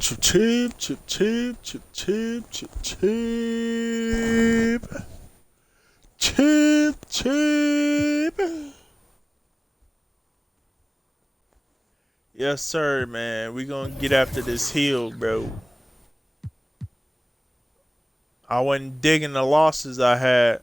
Chip, chip, chip, chip, chip, chip, chip, chip. Chip, chip. Yes, sir, man. We gonna get after this hill, bro. I wasn't digging the losses I had.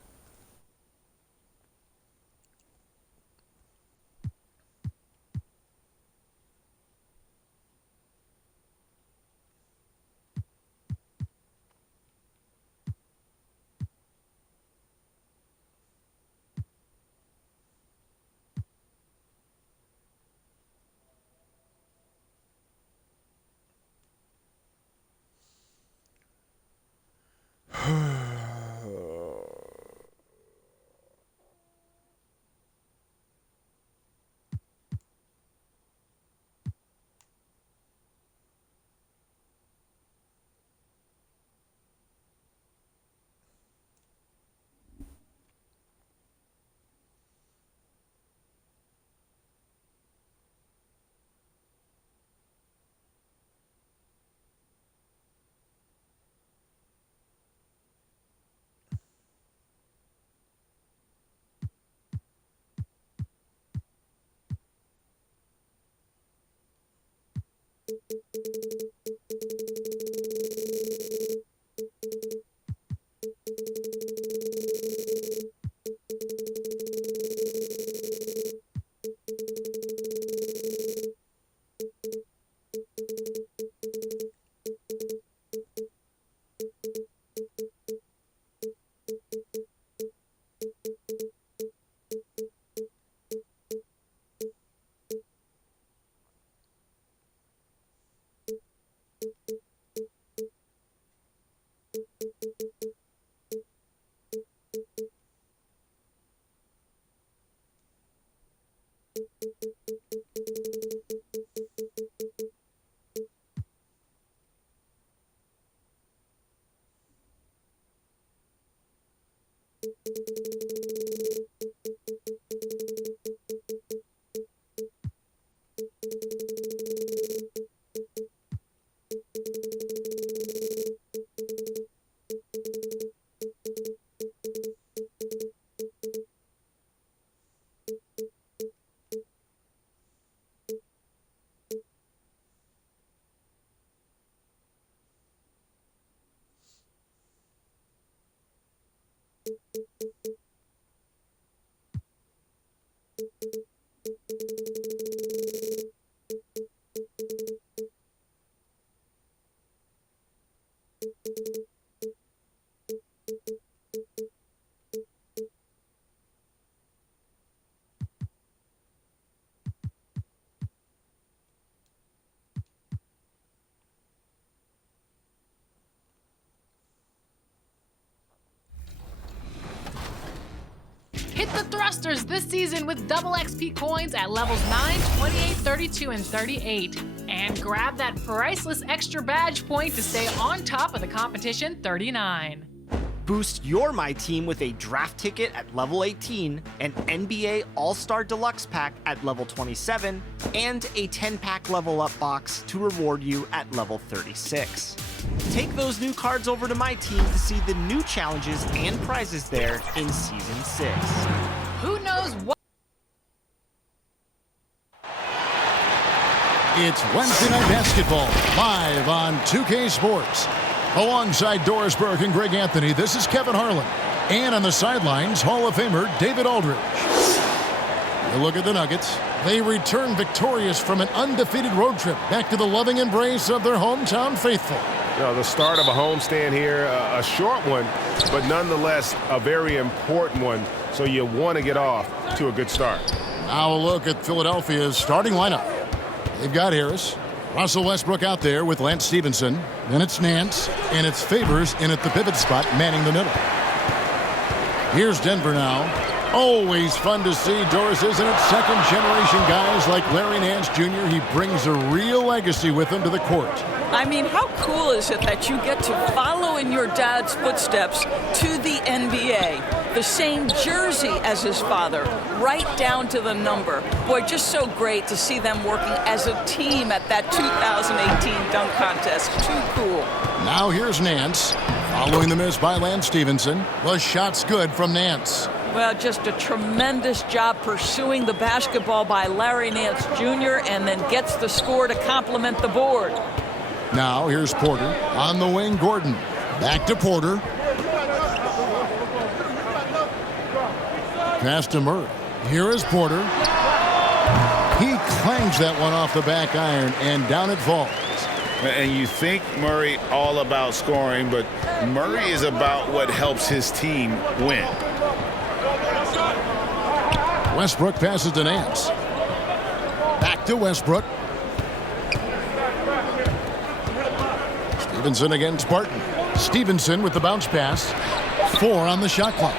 Hit the thrusters this season with double XP coins at levels 9, 28, 32, and 38. And grab that priceless extra badge point to stay on top of the competition 39. Boost your My Team with a draft ticket at level 18, an NBA All-Star Deluxe pack at level 27, and a 10-pack level up box to reward you at level 36. Take those new cards over to My Team to see the new challenges and prizes there in Season 6. Who knows what? It's Wednesday Night Basketball, live on 2K Sports. Alongside Doris Burke and Greg Anthony, this is Kevin Harlan. And on the sidelines, Hall of Famer David Aldridge. You look at the Nuggets. They return victorious from an undefeated road trip back to the loving embrace of their hometown faithful. You know, the start of a homestand here, a short one, but nonetheless a very important one. So you want to get off to a good start. Now a look at Philadelphia's starting lineup. They've got Harris, Russell Westbrook out there with Lance Stevenson. Then it's Nance, and it's Favors in at the pivot spot, manning the middle. Here's Denver now. Always fun to see, Doris, isn't it? Second-generation guys like Larry Nance Jr., he brings a real legacy with him to the court. I mean, how cool is it that you get to follow in your dad's footsteps to the NBA? The same jersey as his father, right down to the number. Boy, just so great to see them working as a team at that 2018 dunk contest. Too cool. Now here's Nance. Following the miss by Lance Stevenson. The shot's good from Nance. Well, just a tremendous job pursuing the basketball by Larry Nance Jr. and then gets the score to complement the board. Now here's Porter. On the wing, Gordon. Back to Porter. Pass to Murray. Here is Porter. He clangs that one off the back iron, and down it falls. And you think Murray all about scoring, but Murray is about what helps his team win. Westbrook passes to Nance. Back to Westbrook. Stevenson against Barton. Stevenson with the bounce pass. 4 on the shot clock.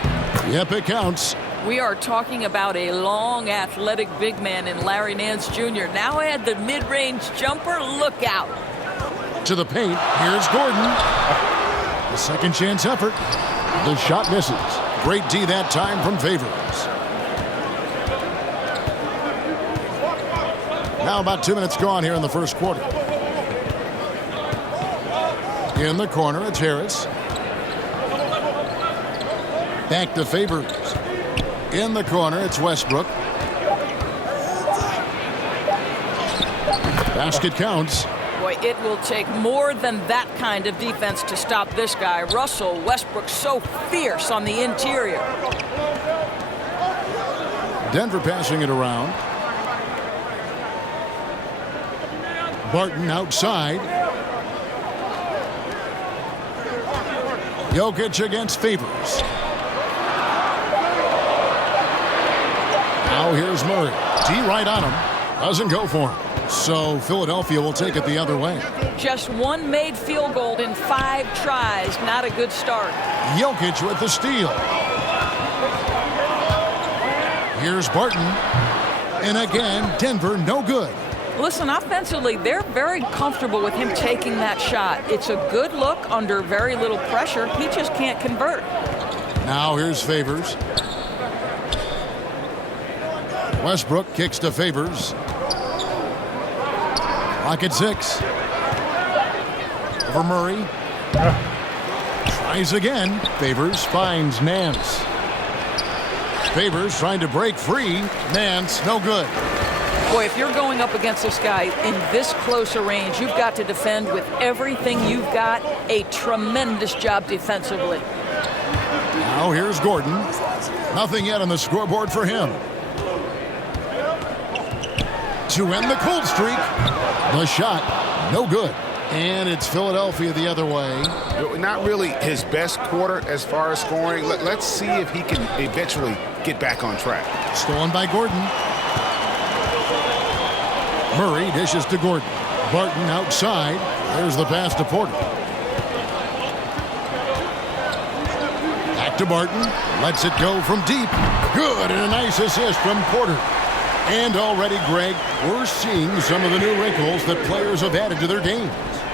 Yep, it counts. We are talking about a long, athletic big man in Larry Nance Jr. Now add the mid-range jumper. Look out. To the paint. Here's Gordon. The second chance effort. The shot misses. Great D that time from Favors. Now about 2 minutes gone here in the first quarter. In the corner, it's Harris. Back to Favors. In the corner, it's Westbrook. Basket counts. Boy, it will take more than that kind of defense to stop this guy. Russell Westbrook so fierce on the interior. Denver passing it around. Barton outside. Jokic against Favors. Now here's Murray. D right on him. Doesn't go for him. So Philadelphia will take it the other way. Just one made field goal in 5 tries. Not a good start. Jokic with the steal. Here's Barton. And again, Denver no good. Listen, offensively, they're very comfortable with him taking that shot. It's a good look under very little pressure. He just can't convert. Now here's Favors. Westbrook kicks to Favors. Clock at 6. Over Murray. Tries again. Favors finds Nance. Favors trying to break free. Nance no good. Boy, if you're going up against this guy in this close a range, you've got to defend with everything you've got. A tremendous job defensively. Now here's Gordon. Nothing yet on the scoreboard for him. To end the cold streak. The shot, no good. And it's Philadelphia the other way. Not really his best quarter as far as scoring. Let's see if he can eventually get back on track. Stolen by Gordon. Murray dishes to Gordon. Barton outside. There's the pass to Porter. Back to Barton. Lets it go from deep. Good, and a nice assist from Porter. And already, Greg, we're seeing some of the new wrinkles that players have added to their game.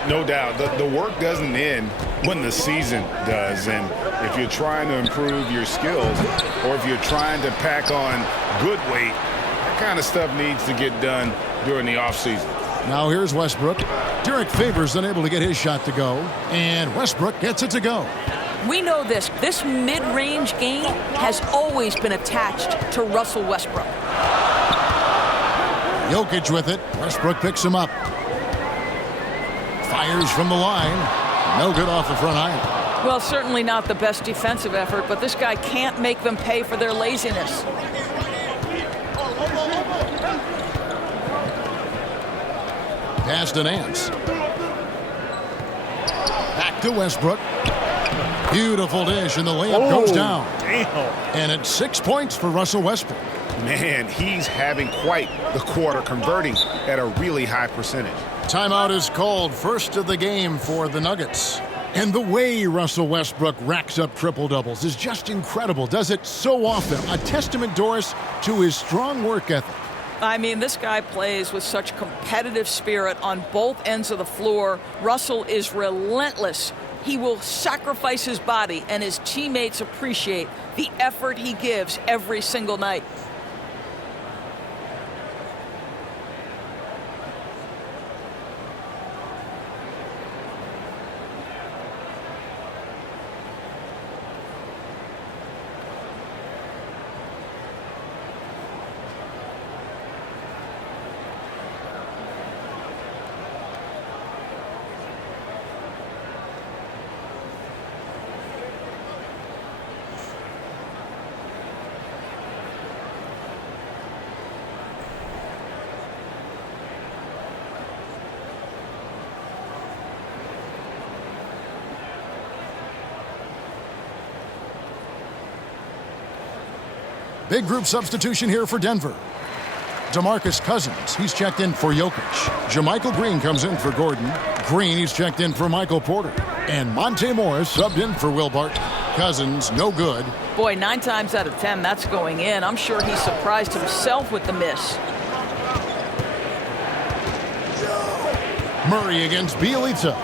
No doubt. The work doesn't end when the season does. And if you're trying to improve your skills or if you're trying to pack on good weight, that kind of stuff needs to get done during the offseason. Now here's Westbrook. Derek Favors unable to get his shot to go. And Westbrook gets it to go. We know this. This mid-range game has always been attached to Russell Westbrook. Jokic with it. Westbrook picks him up. Fires from the line. No good off the front iron. Well, certainly not the best defensive effort, but this guy can't make them pay for their laziness. Pass to Nance. Back to Westbrook. Beautiful dish, and the layup goes down. Damn. And it's 6 points for Russell Westbrook. Man, he's having quite the quarter, converting at a really high percentage. Timeout is called. First of the game for the Nuggets. And the way Russell Westbrook racks up triple-doubles is just incredible. Does it so often. A testament, Doris, to his strong work ethic. I mean, this guy plays with such competitive spirit on both ends of the floor. Russell is relentless. He will sacrifice his body, and his teammates appreciate the effort he gives every single night. Big group substitution here for Denver. DeMarcus Cousins, he's checked in for Jokic. JaMychal Green comes in for Gordon. Green, he's checked in for Michael Porter. And Monte Morris subbed in for Will Barton. Cousins, no good. Boy, 9 times out of 10, that's going in. I'm sure he surprised himself with the miss. Murray against Bielitsa.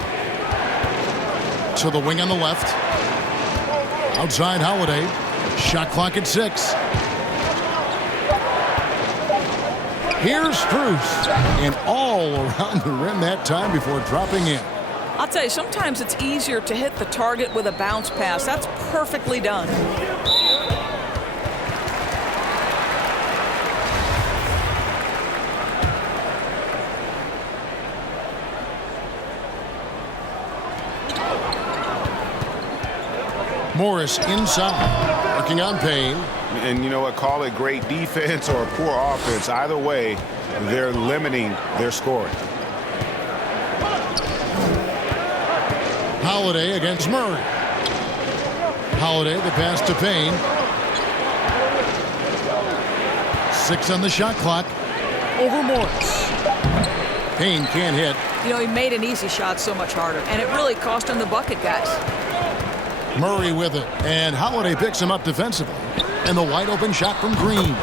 To the wing on the left. Outside Holiday. Shot clock at 6. Here's Strus, and all around the rim that time before dropping in. I'll tell you, sometimes it's easier to hit the target with a bounce pass. That's perfectly done. Morris inside, working on Payne. And you know what? Call it great defense or poor offense. Either way, they're limiting their scoring. Holiday against Murray. Holiday, the pass to Payne. 6 on the shot clock. Over Morris. Payne can't hit. You know, he made an easy shot so much harder, and it really cost him the bucket, guys. Murray with it, and Holiday picks him up defensively. And the wide open shot from Green.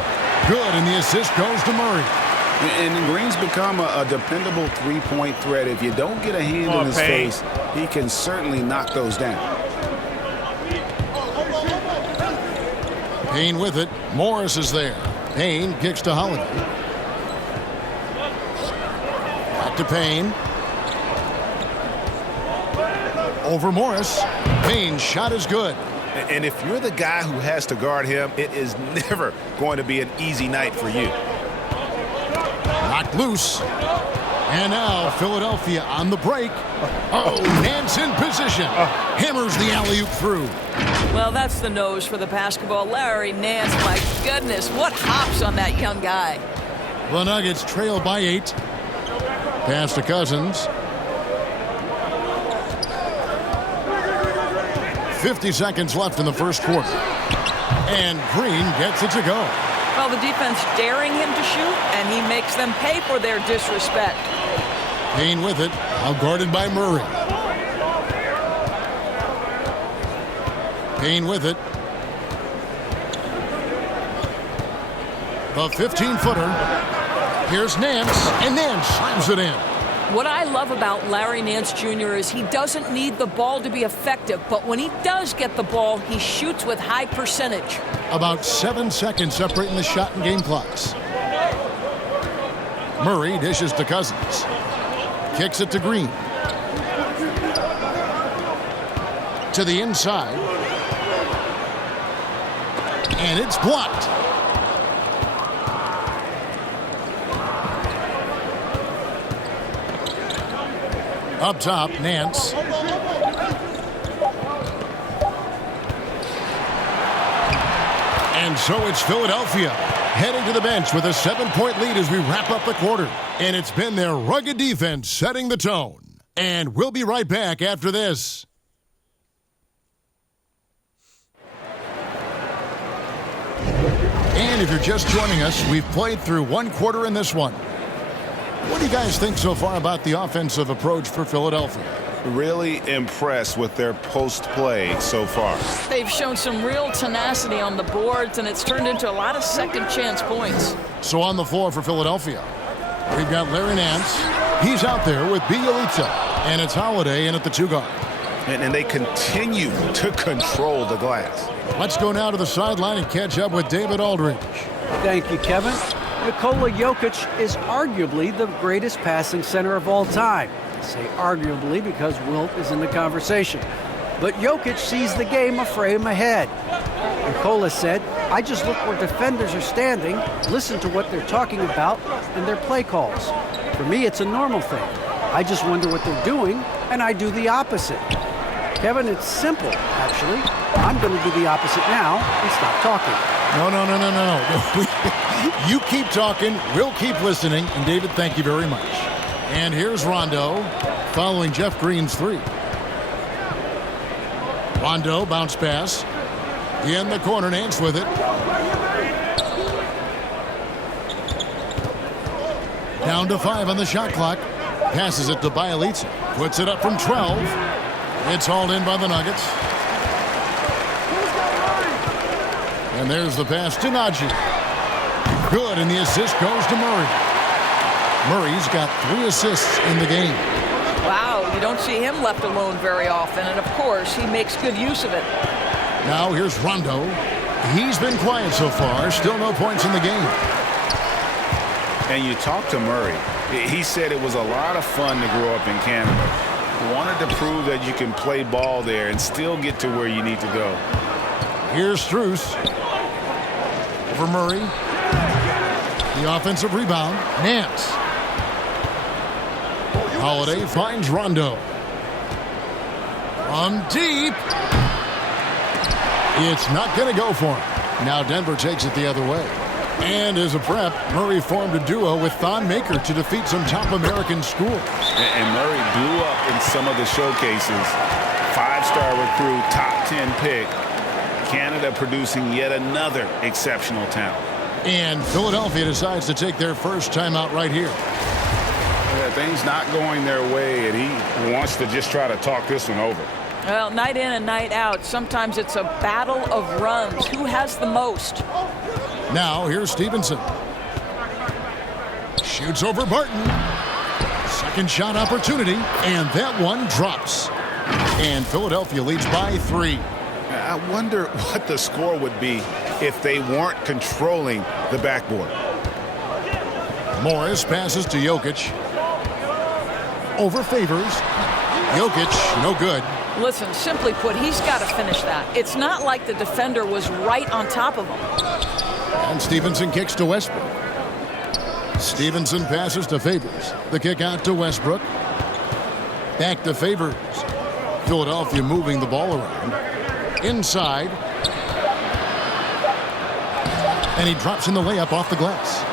Good, and the assist goes to Murray. And Green's become a dependable three-point threat. If you don't get a hand in his face, he can certainly knock those down. Payne with it. Morris is there. Payne kicks to Holiday. Back to Payne. Over Morris. Payne's shot is good. And if you're the guy who has to guard him, it is never going to be an easy night for you. Knocked loose. And now Philadelphia on the break. Oh, Nance in position. Hammers the alley-oop through. Well, that's the nose for the basketball. Larry Nance, my goodness, what hops on that young guy. The Nuggets trail by 8. Pass to Cousins. 50 seconds left in the first quarter. And Green gets it to go. Well, the defense daring him to shoot, and he makes them pay for their disrespect. Payne with it, out guarded by Murray. Payne with it. The 15-footer. Here's Nance, and Nance slams it in. What I love about Larry Nance Jr. is he doesn't need the ball to be effective, but when he does get the ball, he shoots with high percentage. About 7 seconds separating the shot and game clocks. Murray dishes to Cousins. Kicks it to Green. To the inside. And it's blocked. Up top, Nance. And so it's Philadelphia heading to the bench with a 7-point lead as we wrap up the quarter. And it's been their rugged defense setting the tone. And we'll be right back after this. And if you're just joining us, we've played through one quarter in this one. What do you guys think so far about the offensive approach for Philadelphia? really impressed with their post play so far. They've shown some real tenacity on the boards, and it's turned into a lot of second chance points. So on the floor for Philadelphia, we've got Larry Nance. He's out there with Bielitsa, and it's Holiday in at the 2 guard. And they continue to control the glass. Let's go now to the sideline and catch up with David Aldridge. Thank you, Kevin. Nikola Jokic is arguably the greatest passing center of all time. I say arguably because Wilt is in the conversation. But Jokic sees the game a frame ahead. Nikola said, "I just look where defenders are standing, listen to what they're talking about, and their play calls. For me, it's a normal thing. I just wonder what they're doing, and I do the opposite." Kevin, it's simple, actually. I'm going to do the opposite now and stop talking. No. You keep talking, we'll keep listening, and David, thank you very much. And here's Rondo following Jeff Green's 3. Rondo, bounce pass. In the corner, Nance with it. Down to 5 on the shot clock. Passes it to Bielitsa. Puts it up from 12. It's hauled in by the Nuggets. And there's the pass to Najee. Good, and the assist goes to Murray. Murray's got 3 assists in the game. Wow, you don't see him left alone very often, and of course, he makes good use of it. Now here's Rondo. He's been quiet so far. Still no points in the game. And you talk to Murray. He said it was a lot of fun to grow up in Canada. Wanted to prove that you can play ball there and still get to where you need to go. Here's Strus. For Murray. The offensive rebound. Nance. Holiday finds Rondo. From deep. It's not going to go for him. Now Denver takes it the other way. And as a prep, Murray formed a duo with Thon Maker to defeat some top American schools. And Murray blew up in some of the showcases. 5-star recruit, top 10 pick. Canada producing yet another exceptional talent. And Philadelphia decides to take their first timeout right here. Yeah, things not going their way, and he wants to just try to talk this one over. Well, night in and night out, sometimes it's a battle of runs. Who has the most? Now here's Stevenson. Shoots over Barton. Second shot opportunity, and that one drops. And Philadelphia leads by 3. I wonder what the score would be if they weren't controlling the backboard. Morris passes to Jokic. Over Favors. Jokic, no good. Listen, simply put, he's got to finish that. It's not like the defender was right on top of him. And Stevenson kicks to Westbrook. Stevenson passes to Favors. The kick out to Westbrook. Back to Favors. Philadelphia moving the ball around. Inside. And he drops in the layup off the glass.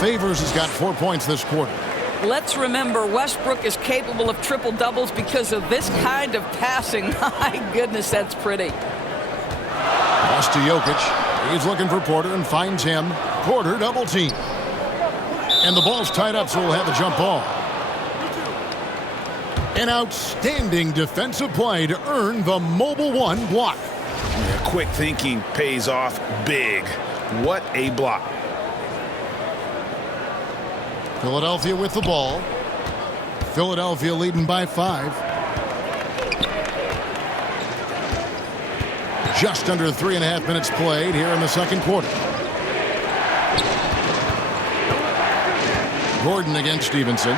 Favors has got 4 points this quarter. Let's remember, Westbrook is capable of triple-doubles because of this kind of passing. My goodness, that's pretty. Pass to Jokic. He's looking for Porter and finds him. Porter double team. And the ball's tied up, so we'll have a jump ball. An outstanding defensive play to earn the Mobile One block. Yeah, quick thinking pays off big. What a block. Philadelphia with the ball. Philadelphia leading by 5. Just under 3.5 minutes played here in the second quarter. Gordon against Stevenson.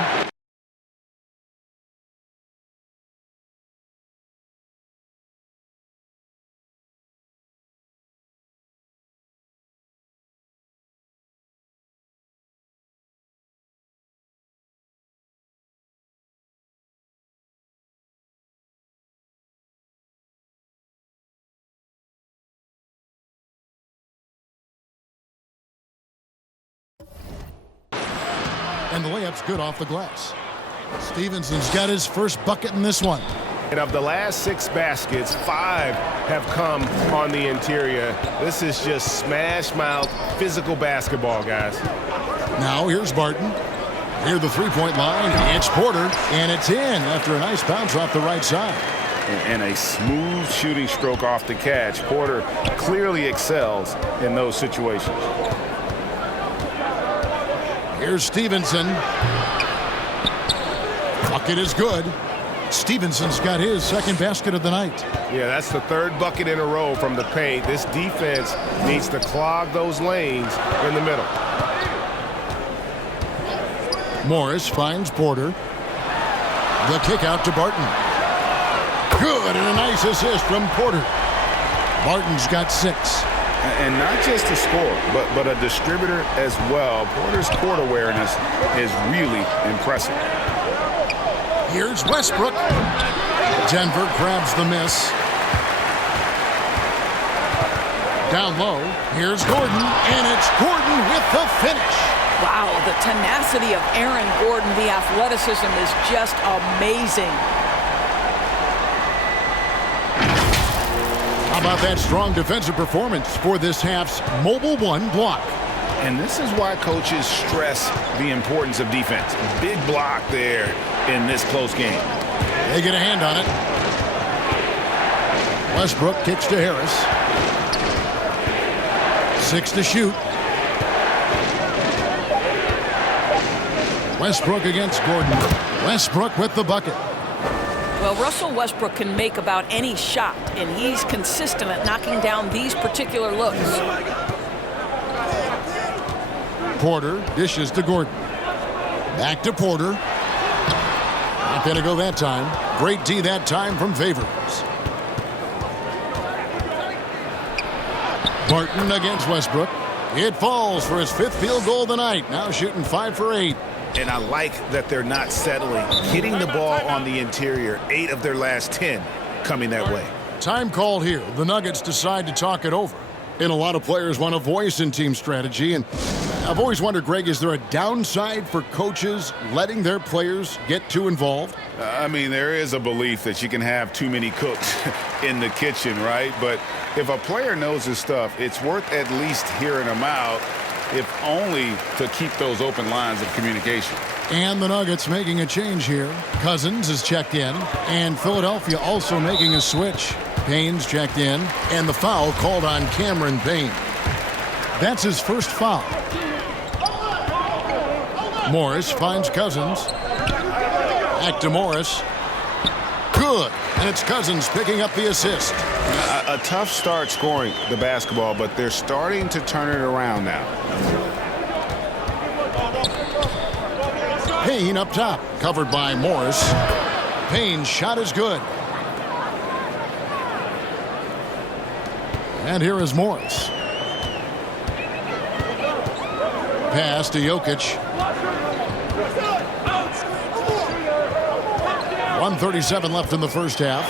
And the layup's good off the glass. Stevenson's got his first bucket in this one. And of the last 6 baskets, 5 have come on the interior. This is just smash mouth physical basketball, guys. Now here's Barton. Near the three-point line, it's Porter, and it's in after a nice bounce off the right side. And a smooth shooting stroke off the catch. Porter clearly excels in those situations. Here's Stevenson. Bucket is good. Stevenson's got his second basket of the night. Yeah, that's the third bucket in a row from the paint. This defense needs to clog those lanes in the middle. Morris finds Porter. The kick out to Barton. Good, and a nice assist from Porter. Barton's got 6. And not just a scorer, but a distributor as well. Porter's court awareness is really impressive. Here's Westbrook. Denver grabs the miss. Down low, here's Gordon, and it's Gordon with the finish. Wow, the tenacity of Aaron Gordon, the athleticism is just amazing. How about that strong defensive performance for this half's Mobile One block? And this is why coaches stress the importance of defense. Big block there in this close game. They get a hand on it. Westbrook kicks to Harris. 6 to shoot. Westbrook against Gordon. Westbrook with the bucket. Well, Russell Westbrook can make about any shot, and he's consistent at knocking down these particular looks. Porter dishes to Gordon. Back to Porter. Not going to go that time. Great D that time from Favors. Barton against Westbrook. It falls for his 5th field goal of the night. Now shooting 5 for 8. And I like that they're not settling. Hitting the ball on the interior, 8 of their last 10 coming that way. Time called here. The Nuggets decide to talk it over. And a lot of players want a voice in team strategy. And I've always wondered, Greg, is there a downside for coaches letting their players get too involved? I mean, there is a belief that you can have too many cooks in the kitchen, right? But if a player knows his stuff, it's worth at least hearing them out, if only to keep those open lines of communication. And the Nuggets making a change here. Cousins is checked in, and Philadelphia also making a switch. Payne's checked in, and the foul called on Cameron Payne. That's his first foul. Morris finds Cousins. Back to Morris. Good, and it's Cousins picking up the assist. A tough start scoring the basketball, but they're starting to turn it around now. Payne up top, covered by Morris. Payne's shot is good. And here is Morris. Pass to Jokic. 1:37 left in the first half.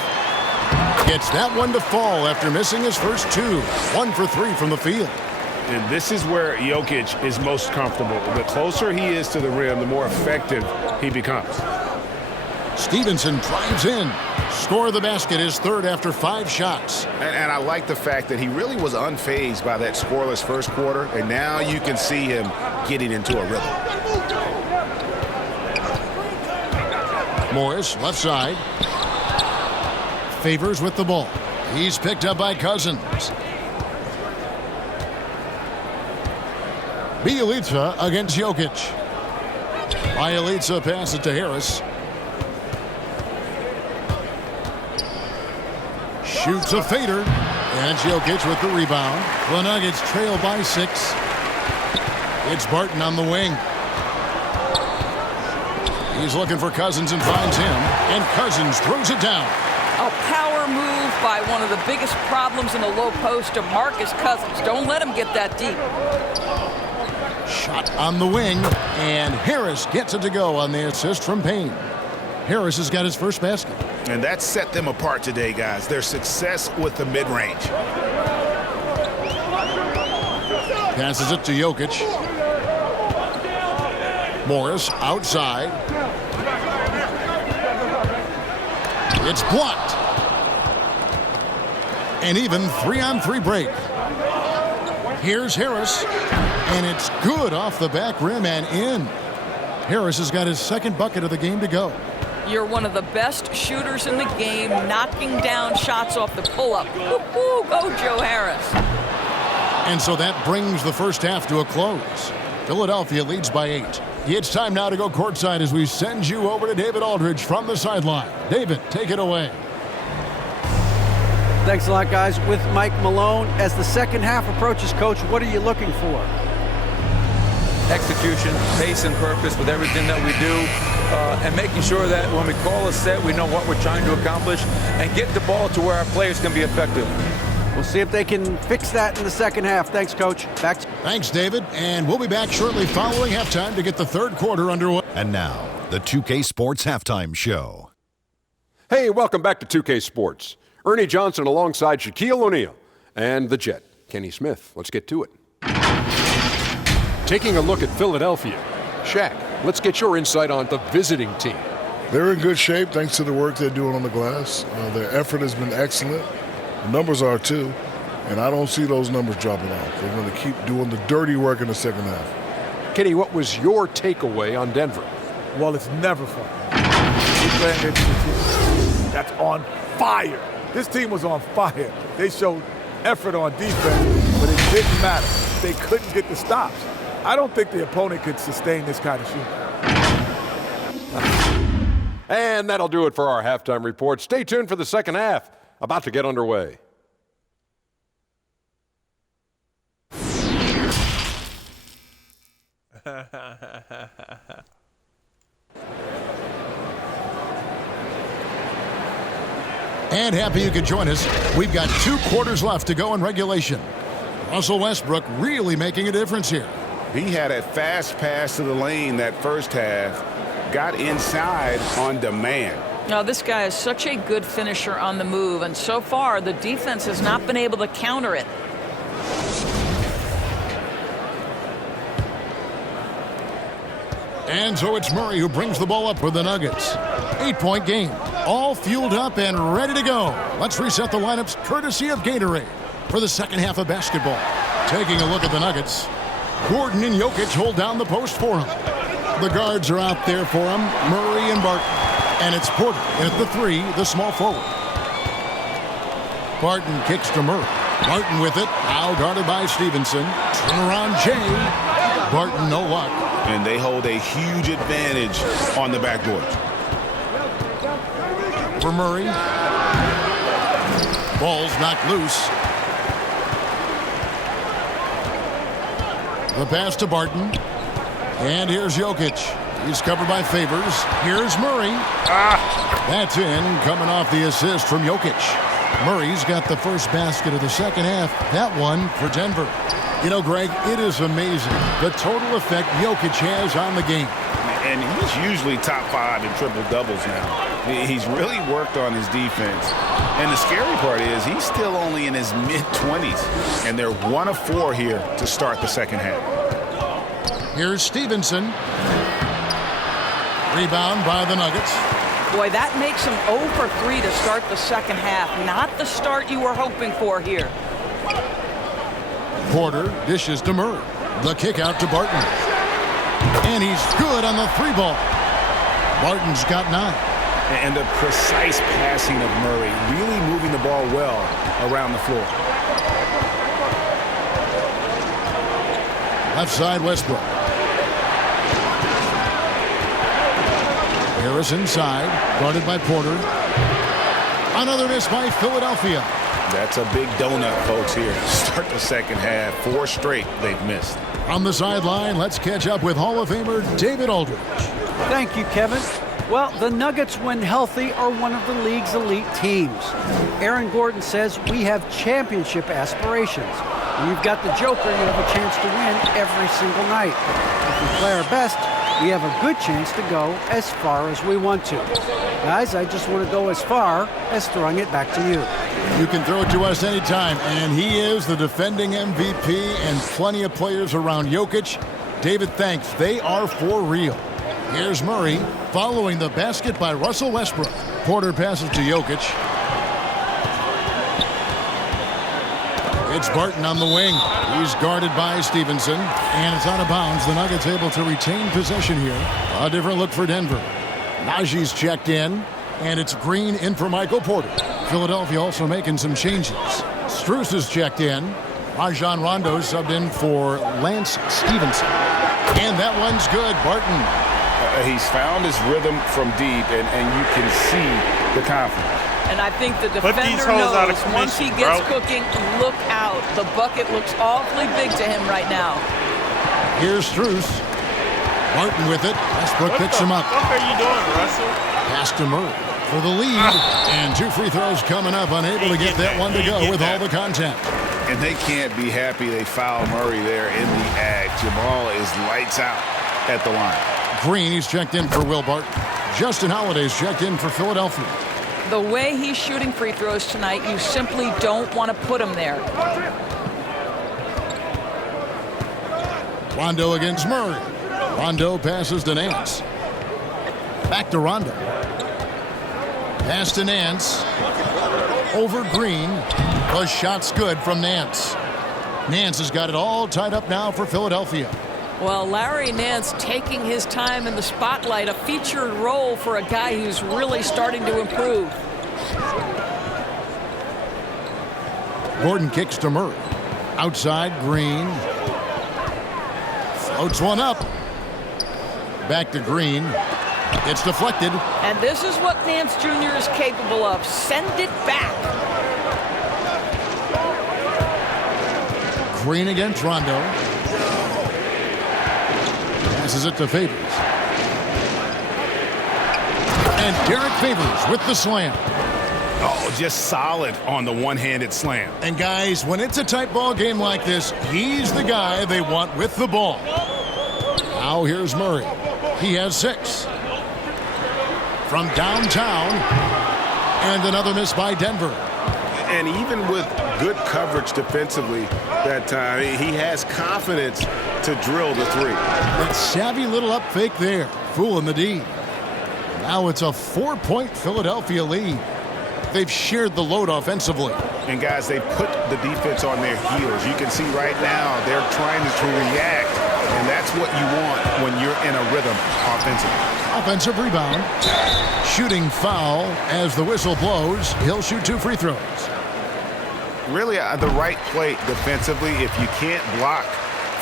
Gets that one to fall after missing his first 2. 1 for 3 from the field. And this is where Jokic is most comfortable. The closer he is to the rim, the more effective he becomes. Stevenson drives in. Score of the basket is 3rd after 5 shots. And I like the fact that he really was unfazed by that scoreless first quarter, and now you can see him getting into a rhythm. Morris, left side. Favors with the ball. He's picked up by Cousins. Bjelica against Jokic. Bjelica passes it to Harris. Shoots a fader. And Jokic with the rebound. The Nuggets trail by 6. It's Barton on the wing. He's looking for Cousins and finds him. And Cousins throws it down. A power move by one of the biggest problems in the low post, DeMarcus Cousins. Don't let him get that deep. Shot on the wing. And Harris gets it to go on the assist from Payne. Harris has got his first basket. And that set them apart today, guys. Their success with the mid-range. Passes it to Jokic. Morris outside. It's blocked. An even 3-on-3 break. Here's Harris. And it's good off the back rim and in. Harris has got his second bucket of the game to go. You're one of the best shooters in the game, knocking down shots off the pull-up. Woo-hoo, go Joe Harris. And so that brings the first half to a close. Philadelphia leads by 8. It's time now to go courtside as we send you over to David Aldridge from the sideline. David, take it away. Thanks a lot, guys. With Mike Malone, as the second half approaches, Coach, what are you looking for? Execution, pace, and purpose with everything that we do, and making sure that when we call a set, we know what we're trying to accomplish, and get the ball to where our players can be effective. We'll see if they can fix that in the second half. Thanks, Coach. Back to Thanks, David. And we'll be back shortly following halftime to get the third quarter underway. And now, the 2K Sports Halftime Show. Hey, welcome back to 2K Sports. Ernie Johnson alongside Shaquille O'Neal and the Jet, Kenny Smith. Let's get to it. Taking a look at Philadelphia. Shaq, let's get your insight on the visiting team. They're in good shape thanks to the work they're doing on the glass. Their effort has been excellent. The numbers are too, and I don't see those numbers dropping off. They're going to keep doing the dirty work in the second half. Kenny, what was your takeaway on Denver? Well, it's never fun. We're playing against a team that's on fire. This team was on fire. They showed effort on defense, but it didn't matter. They couldn't get the stops. I don't think the opponent could sustain this kind of shooting. And that'll do it for our halftime report. Stay tuned for the second half. About to get underway. And happy you could join us. We've got 2 quarters left to go in regulation. Russell Westbrook really making a difference here. He had a fast pass to the lane that first half, got inside on demand. Now, this guy is such a good finisher on the move, and so far the defense has not been able to counter it. And so it's Murray who brings the ball up for the Nuggets. 8-point game, all fueled up and ready to go. Let's reset the lineups courtesy of Gatorade for the second half of basketball. Taking a look at the Nuggets, Gordon and Jokic hold down the post for him. The guards are out there for him, Murray and Barton. And it's Porter at the 3, the small forward. Barton kicks to Murray. Barton with it, now guarded by Stevenson. Turnaround Jay. Barton no luck. And they hold a huge advantage on the backboard. For Murray. Ball's knocked loose. The pass to Barton. And here's Jokic. He's covered by Favors. Here's Murray. That's in, coming off the assist from Jokic. Murray's got the first basket of the second half. That one for Denver. You know, Greg, it is amazing the total effect Jokic has on the game. And he's usually top 5 in triple-doubles now. He's really worked on his defense. And the scary part is he's still only in his mid-20s. And they're 1 of 4 here to start the second half. Here's Stevenson. Rebound by the Nuggets. Boy, that makes him 0 for 3 to start the second half. Not the start you were hoping for here. Porter dishes to Murray. The kick out to Barton. And he's good on the 3 ball. Barton's got 9. And the precise passing of Murray, really moving the ball well around the floor. Left side, Westbrook. Harris inside, guarded by Porter. Another miss by Philadelphia. That's a big donut, folks, here. Start the second half. 4 straight they've missed. On the sideline, let's catch up with Hall of Famer David Aldridge. Thank you, Kevin. Well, the Nuggets, when healthy, are one of the league's elite teams. Aaron Gordon says we have championship aspirations. When you've got the Joker, you have a chance to win every single night. If we play our best, we have a good chance to go as far as we want to. Guys, I just want to go as far as throwing it back to you. You can throw it to us anytime, and he is the defending MVP and plenty of players around Jokic. David, thanks. They are for real. Here's Murray following the basket by Russell Westbrook. Porter passes to Jokic. It's Barton on the wing. He's guarded by Stevenson, and it's out of bounds. The Nuggets able to retain possession here. A different look for Denver. Najee's checked in, and it's Green in for Michael Porter. Philadelphia also making some changes. Strus is checked in. Rajon Rondo subbed in for Lance Stevenson. And that one's good. Barton. He's found his rhythm from deep, and you can see the confidence. And I think the defender knows once he gets cooking, look out. The bucket looks awfully big to him right now. Here's Strus. Barton with it. Westbrook picks him up. What are you doing, Russell? Pass to Murray for the lead. And 2 free throws coming up. Unable to get that one to go with all the contact. And they can't be happy they fouled Murray there in the act. Jamal is lights out at the line. Green, he's checked in for Will Barton. Justin Holiday's checked in for Philadelphia. The way he's shooting free throws tonight, you simply don't want to put him there. Rondo against Murray. Rondo passes to Nance. Back to Rondo. Pass to Nance. Over Green. The shot's good from Nance. Nance has got it all tied up now for Philadelphia. Well, Larry Nance taking his time in the spotlight, a featured role for a guy who's really starting to improve. Gordon kicks to Murray. Outside, Green. Floats one up. Back to Green. It's deflected. And this is what Nance Jr. is capable of. Send it back. Green against Rondo. Passes it to Favors. And Derek Favors with the slam. Oh, just solid on the one-handed slam. And guys, when it's a tight ball game like this, he's the guy they want with the ball. Now here's Murray. He has 6. From downtown. And another miss by Denver. And even with good coverage defensively that time, he has confidence to drill the 3. That savvy little up fake there, fooling the D. Now it's a 4-point Philadelphia lead. They've shared the load offensively. And guys, they put the defense on their heels. You can see right now they're trying to react, and that's what you want when you're in a rhythm offensively. Offensive rebound. Shooting foul as the whistle blows. He'll shoot 2 free throws. Really the right play defensively. If you can't block,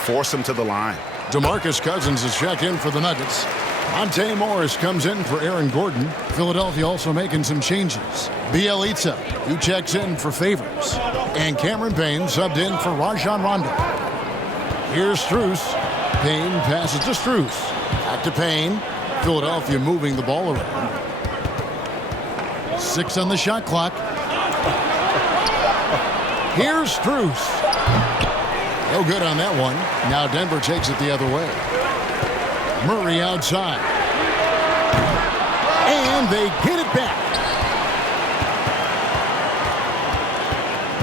force them to the line. DeMarcus Cousins is checked in for the Nuggets. Monte Morris comes in for Aaron Gordon. Philadelphia also making some changes. Bjelica, who checks in for Favors. And Cameron Payne subbed in for Rajon Rondo. Here's Strus. Payne passes to Strus. Back to Payne. Philadelphia moving the ball around. 6 on the shot clock. Here's Strus. No good on that one. Now Denver takes it the other way. Murray outside. And they get it back.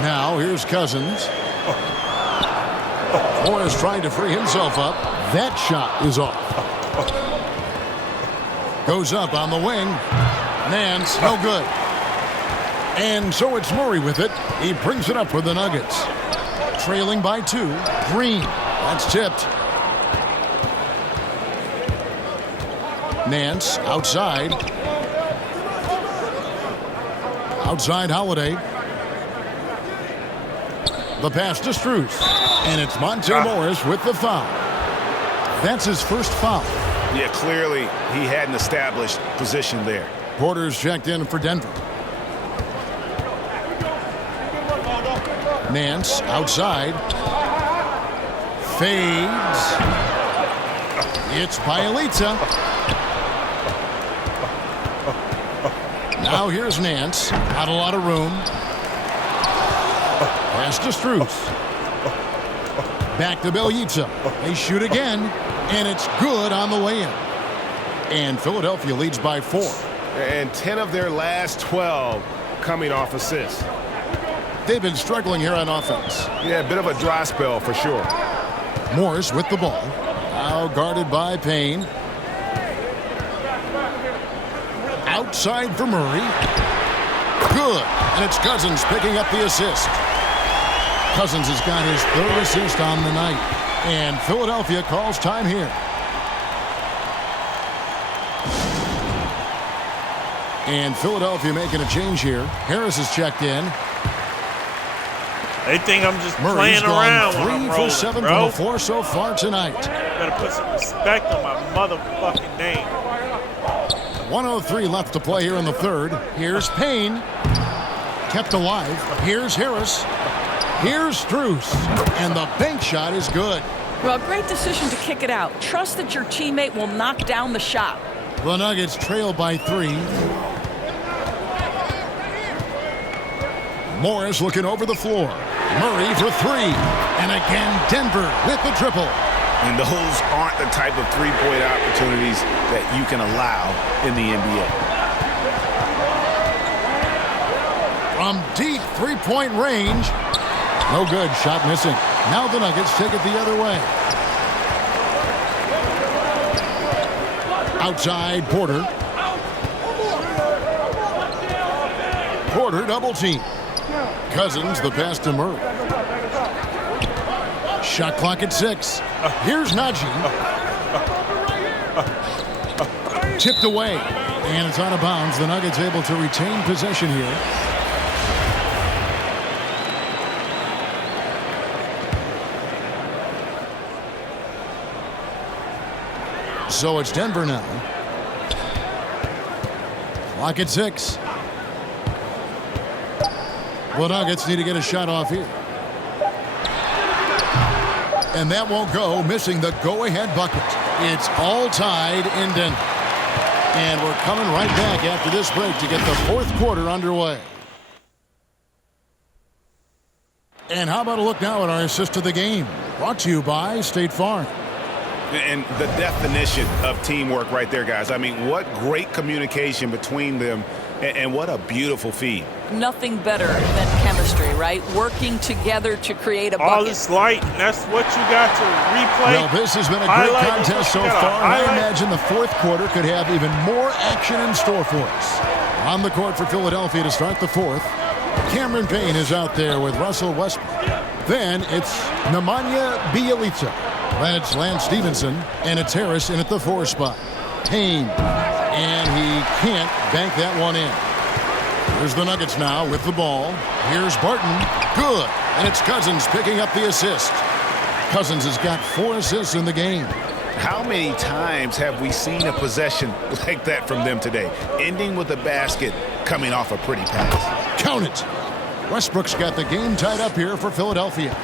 Now here's Cousins. Morris trying to free himself up. That shot is off. Goes up on the wing. Nance, no good. And so it's Murray with it. He brings it up for the Nuggets. Trailing by 2. Green. That's tipped. Nance outside. Outside Holiday. The pass to Strus. And it's Monte Morris with the foul. That's his first foul. Yeah, clearly he hadn't established position there. Porter's checked in for Denver. Nance outside. Fades. It's Bjelica. Now here's Nance. Not a lot of room. Pass to Strus. Back to Bjelica. They shoot again, and it's good on the way in. And Philadelphia leads by 4. And 10 of their last 12 coming off assists. They've been struggling here on offense. Yeah, a bit of a dry spell for sure. Morris with the ball. Now guarded by Payne. Outside for Murray. Good. And it's Cousins picking up the assist. Cousins has got his 3rd assist on the night. And Philadelphia calls time here. And Philadelphia making a change here. Harris is checked in. They think I'm just Murray's playing around gone when 3 I'm for rolling, 7 bro. from the floor so far tonight. Better put some respect on my motherfucking name. 1:03 left to play here in the 3rd. Here's Payne. Kept alive. Here's Harris. Here's Strus. And the bank shot is good. Well, great decision to kick it out. Trust that your teammate will knock down the shot. The Nuggets trail by 3. Morris looking over the floor. Murray for 3. And again, Denver with the triple. And those aren't the type of three-point opportunities that you can allow in the NBA. From deep three-point range. No good. Shot missing. Now the Nuggets take it the other way. Outside, Porter. Porter double team. Cousins the pass to Murray. Shot clock at 6. Here's Najee. Tipped away. And it's out of bounds. The Nuggets able to retain possession here. So it's Denver now. Clock at 6. The Nuggets need to get a shot off here. And that won't go, missing the go-ahead bucket. It's all tied in Denver. And we're coming right back after this break to get the 4th quarter underway. And how about a look now at our assist of the game? Brought to you by State Farm. And the definition of teamwork right there, guys. I mean, what great communication between them, and what a beautiful feed. Nothing better than chemistry, right? Working together to create a bucket. All this light, and that's what you got to replay. Well, this has been a great Highlight contest so far. I imagine the 4th quarter could have even more action in store for us. On the court for Philadelphia to start the 4th. Cameron Payne is out there with Russell Westbrook. Then it's Nemanja Bjelica. Then it's Lance Stevenson, and it's Harris in at the 4 spot. Payne, and he can't bank that one in. Here's the Nuggets now with the ball. Here's Barton. Good. And it's Cousins picking up the assist. Cousins has got 4 assists in the game. How many times have we seen a possession like that from them today? Ending with a basket, coming off a pretty pass. Count it. Westbrook's got the game tied up here for Philadelphia.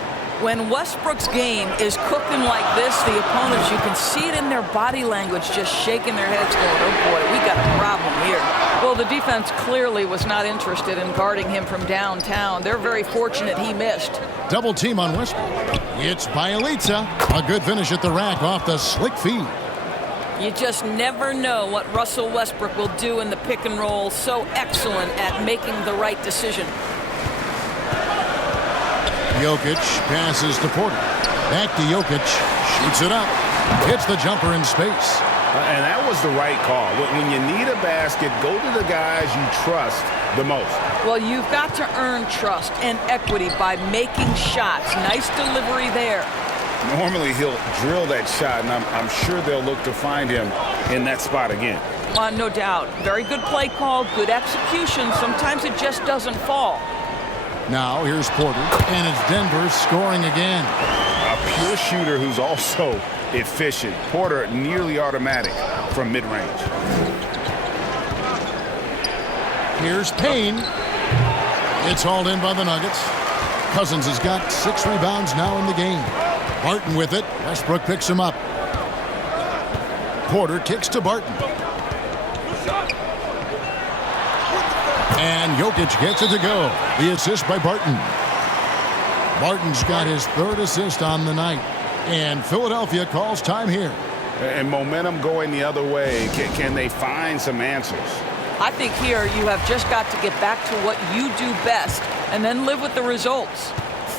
When Westbrook's game is cooking like this, the opponents, you can see it in their body language, just shaking their heads going, oh boy, we got a problem here. Well, the defense clearly was not interested in guarding him from downtown. They're very fortunate he missed. Double team on Westbrook. It's Bjelica. A good finish at the rack off the slick feed. You just never know what Russell Westbrook will do in the pick and roll. So excellent at making the right decision. Jokic passes to Porter. Back to Jokic. Shoots it up. Hits the jumper in space. And that was the right call. When you need a basket, go to the guys you trust the most. Well, you've got to earn trust and equity by making shots. Nice delivery there. Normally he'll drill that shot, and I'm sure they'll look to find him in that spot again. No doubt. Very good play call, good execution. Sometimes it just doesn't fall. Now here's Porter, and it's Denver scoring again. A pure shooter who's also efficient. Porter nearly automatic from mid-range. Here's Payne. It's hauled in by the Nuggets. Cousins has got 6 rebounds now in the game. Barton with it. Westbrook picks him up. Porter kicks to Barton. And Jokic gets it to go. The assist by Barton. Barton's got his 3rd assist on the night. And Philadelphia calls time here. And momentum going the other way. Can they find some answers? I think here you have just got to get back to what you do best and then live with the results.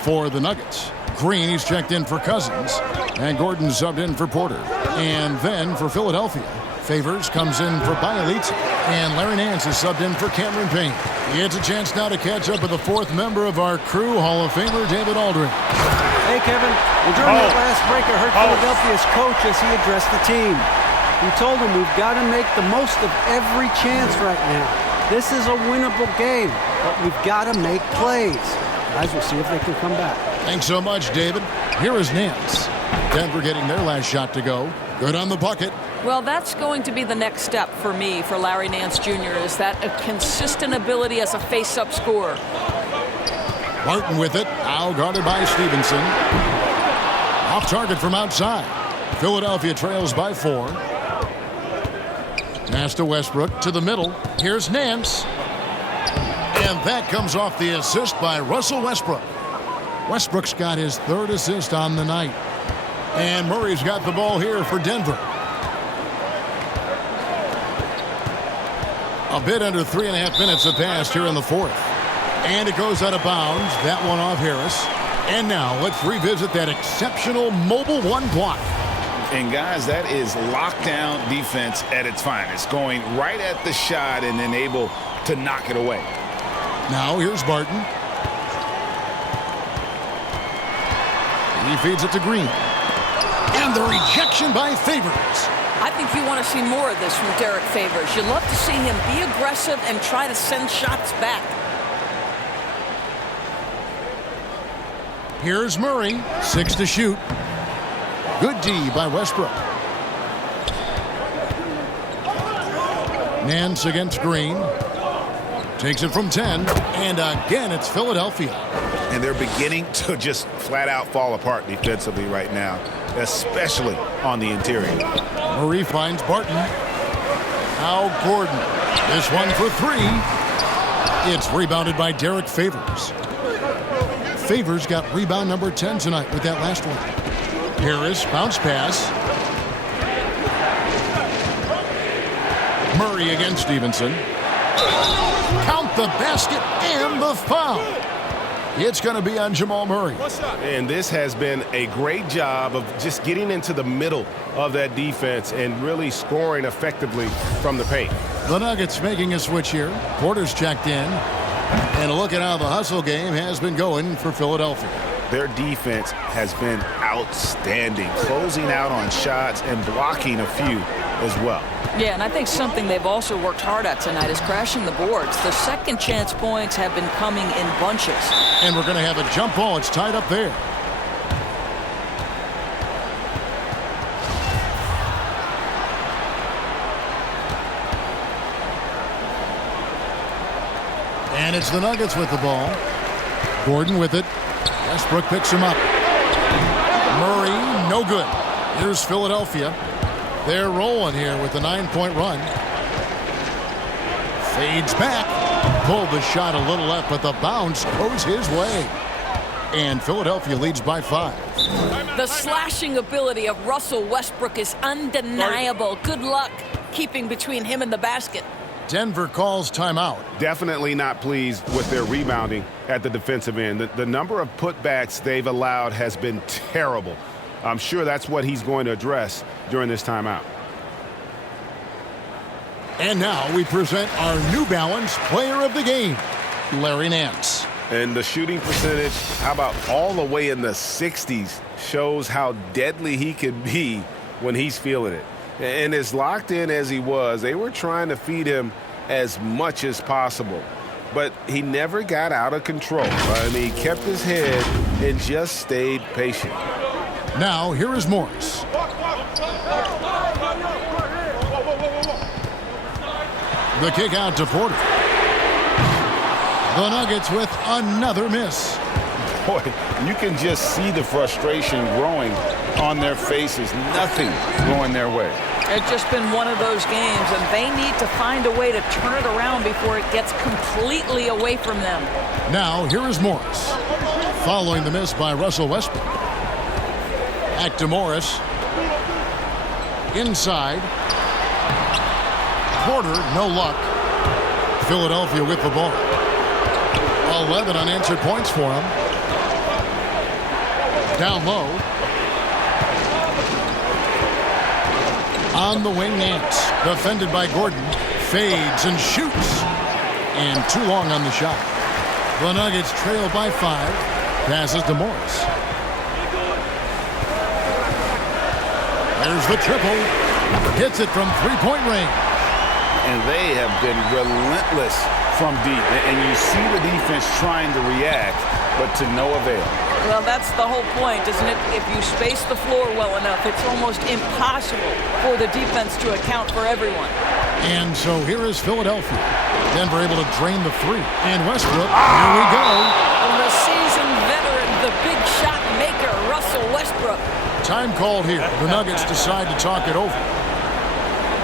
For the Nuggets, Green, he's checked in for Cousins. And Gordon subbed in for Porter. And then for Philadelphia, Favors comes in for Bielitsa, and Larry Nance is subbed in for Cameron Payne. He gets a chance now to catch up with the fourth member of our crew, Hall of Famer David Aldridge. Hey, Kevin. Well, during that last break, I heard Philadelphia's coach as he addressed the team. He told them we've got to make the most of every chance right now. This is a winnable game, but we've got to make plays. Guys, we'll see if they can come back. Thanks so much, David. Here is Nance. Denver getting their last shot to go. Good on the bucket. Well, that's going to be the next step for me, for Larry Nance Jr., is that a consistent ability as a face-up scorer. Martin with it, now guarded by Stevenson. Off target from outside. Philadelphia trails by 4. Pass to Westbrook to the middle. Here's Nance. And that comes off the assist by Russell Westbrook. Westbrook's got his 3rd assist on the night. And Murray's got the ball here for Denver. A bit under 3.5 minutes have passed here in the 4th. And it goes out of bounds. That one off Harris. And now let's revisit that exceptional mobile 1 block. And guys, that is lockdown defense at its finest. Going right at the shot and then able to knock it away. Now here's Barton. He feeds it to Green. And the rejection by Favors. I think you want to see more of this from Derek Favors. You love to see him be aggressive and try to send shots back. Here's Murray, 6 to shoot. Good D by Westbrook. Nance against Green. Takes it from 10, and again it's Philadelphia. And they're beginning to just flat out fall apart defensively right now, especially on the interior. Murray finds Barton. Now Gordon. This one for 3. It's rebounded by Derek Favors. Favors got rebound number 10 tonight with that last one. Harris, bounce pass. Murray against Stevenson. Count the basket and the foul. It's going to be on Jamal Murray. And this has been a great job of just getting into the middle of that defense and really scoring effectively from the paint. The Nuggets making a switch here. Porter's checked in. And look at how the hustle game has been going for Philadelphia. Their defense has been outstanding, closing out on shots and blocking a few as well. Yeah, and I think something they've also worked hard at tonight is crashing the boards. The second chance points have been coming in bunches. And we're going to have a jump ball. It's tied up there. And it's the Nuggets with the ball. Gordon with it. Westbrook picks him up. Murray, no good. Here's Philadelphia. They're rolling here with a 9-point run. Fades back. Pulled the shot a little left, but the bounce goes his way. And Philadelphia leads by 5. The slashing ability of Russell Westbrook is undeniable. Good luck keeping between him and the basket. Denver calls timeout. Definitely not pleased with their rebounding at the defensive end. The number of putbacks they've allowed has been terrible. I'm sure that's what he's going to address during this timeout. And now we present our New Balance Player of the Game, Larry Nance. And the shooting percentage, how about all the way in the 60s, shows how deadly he can be when he's feeling it. And as locked in as he was, they were trying to feed him as much as possible. But he never got out of control. I mean, he kept his head and just stayed patient. Now, here is Morris. The kick out to Porter. The Nuggets with another miss. Boy, you can just see the frustration growing on their faces. Nothing going their way. It's just been one of those games, and they need to find a way to turn it around before it gets completely away from them. Now, here is Morris. Following the miss by Russell Westbrook. Back to Morris. Inside. Porter, no luck. Philadelphia with the ball. 11 unanswered points for him. Down low. On the wing, Nance. Defended by Gordon. Fades and shoots. And too long on the shot. The Nuggets trail by 5. Passes to Morris. There's the triple. Hits it from three-point range. And they have been relentless from deep. And you see the defense trying to react, but to no avail. Well, that's the whole point, isn't it? If you space the floor well enough, it's almost impossible for the defense to account for everyone. And so here is Philadelphia. Denver able to drain the 3. And Westbrook, here we go. The seasoned veteran, the big shot maker, Russell Westbrook. Time called here. The Nuggets decide to talk it over.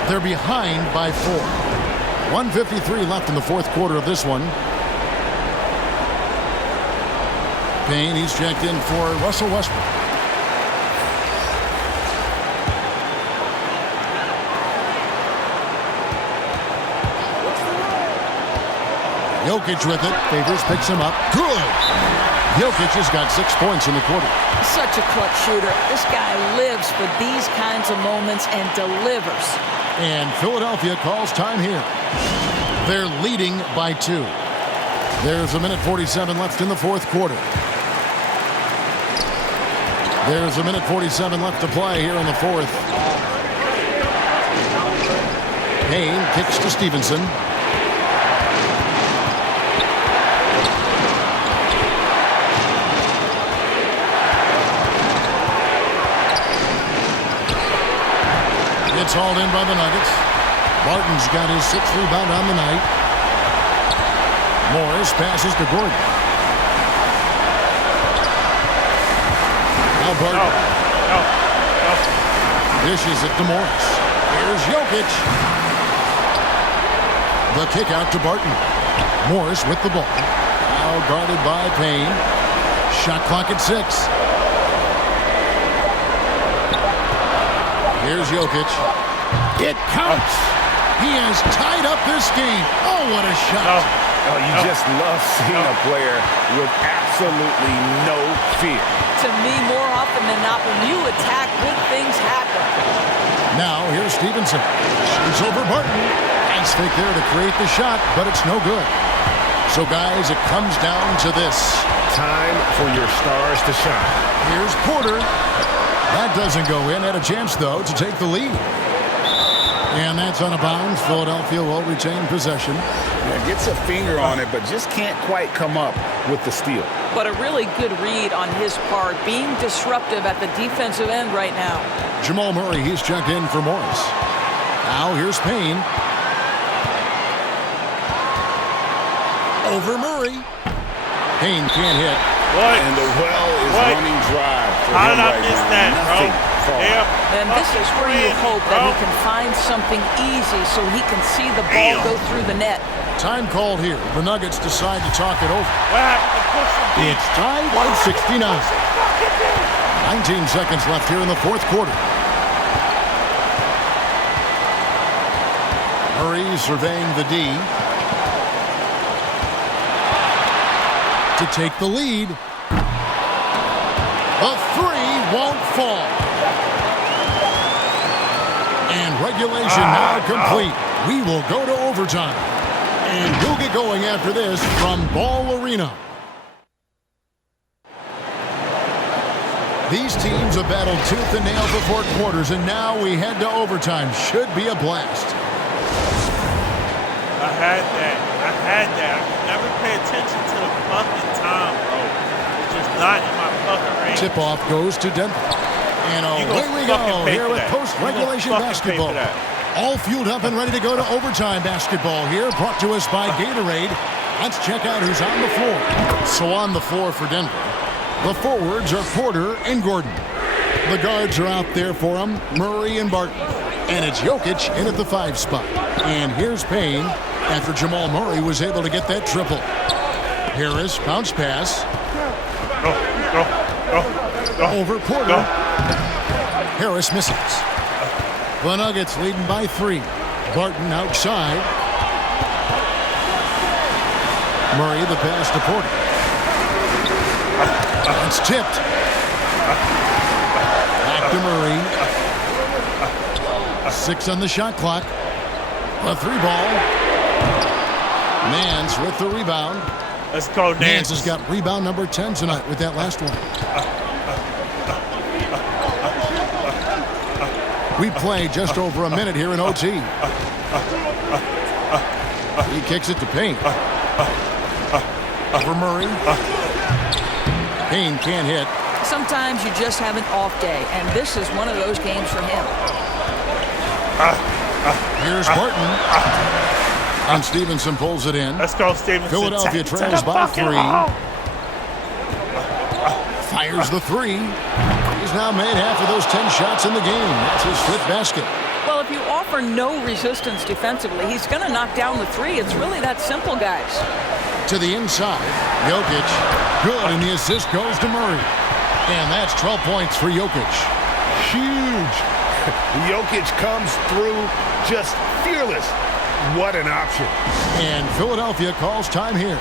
They're behind by 4. 1:53 left in the fourth quarter of this one. Payne, he's checked in for Russell Westbrook. Jokic with it. Favors picks him up. Good. Jokic has got 6 points in the quarter. Such a clutch shooter. This guy lives for these kinds of moments and delivers. And Philadelphia calls time here. They're leading by 2. There's 1:47 left in the fourth quarter. There's 1:47 left to play here in the fourth. Payne kicks to Stevenson. It's hauled in by the Nuggets. Barton's got his 6th rebound on the night. Morris passes to Gordon. Now Barton. Dishes it to Morris. Here's Jokic. The kick out to Barton. Morris with the ball. Now guarded by Payne. Shot clock at 6. Here's Jokic. It counts. He has tied up this game. Oh, what a shot. Oh, you just love seeing a player with absolutely no fear. To me, more often than not, when you attack, good things happen. Now, here's Stevenson. Shoots over Barton. Nice fake there to create the shot, but it's no good. So, guys, it comes down to this. Time for your stars to shine. Here's Porter. That doesn't go in. Had a chance, though, to take the lead. And that's out of bounds. Philadelphia will retain possession. Yeah, gets a finger on it, but just can't quite come up with the steal. But a really good read on his part, being disruptive at the defensive end right now. Jamal Murray, he's checked in for Morris. Now here's Payne. Over Murray. Payne can't hit. What? And the well is running dry. How did I miss that, bro? And this is where you hope that he can find something easy so he can see the ball go through the net. Time called here. The Nuggets decide to talk it over. What happened to pushing? It's tied 169. 19 seconds left here in the fourth quarter. Murray surveying the D. To take the lead. The 3 won't fall. And regulation now complete. We will go to overtime. And we'll get going after this from Ball Arena. These teams have battled tooth and nail for 4 quarters, and now we head to overtime. Should be a blast. I had that. I could never pay attention to the fucking time, bro. It's just not in my fucking range. Tip-off goes to Denver. And away we go here with post-regulation basketball. All fueled up and ready to go to overtime basketball here, brought to us by Gatorade. Let's check out who's on the floor. So on the floor for Denver, the forwards are Porter and Gordon. The guards are out there for them, Murray and Barton. And it's Jokic in at the 5 spot. And here's Payne after Jamal Murray was able to get that triple. Harris, bounce pass. Over Porter. Harris misses. The Nuggets leading by 3. Barton outside. Murray the pass to Porter. It's tipped. Back to Murray. 6 on the shot clock. A 3-ball. Nance with the rebound. Let's go, Nance. Nance has got rebound number 10 tonight with that last one. We play just over a minute here in OT. He kicks it to Payne. For Murray. Payne can't hit. Sometimes you just have an off day, and this is one of those games for him. Here's Barton. And Stevenson pulls it in. Let's go, Stevenson. Philadelphia trails by 3. Fires the 3. He's now made half of those 10 shots in the game. That's his 5th basket. Well, if you offer no resistance defensively, he's going to knock down the 3. It's really that simple, guys. To the inside. Jokic. Good, and the assist goes to Murray. And that's 12 points for Jokic. Huge. Jokic comes through just fearless. What an option. And Philadelphia calls time here.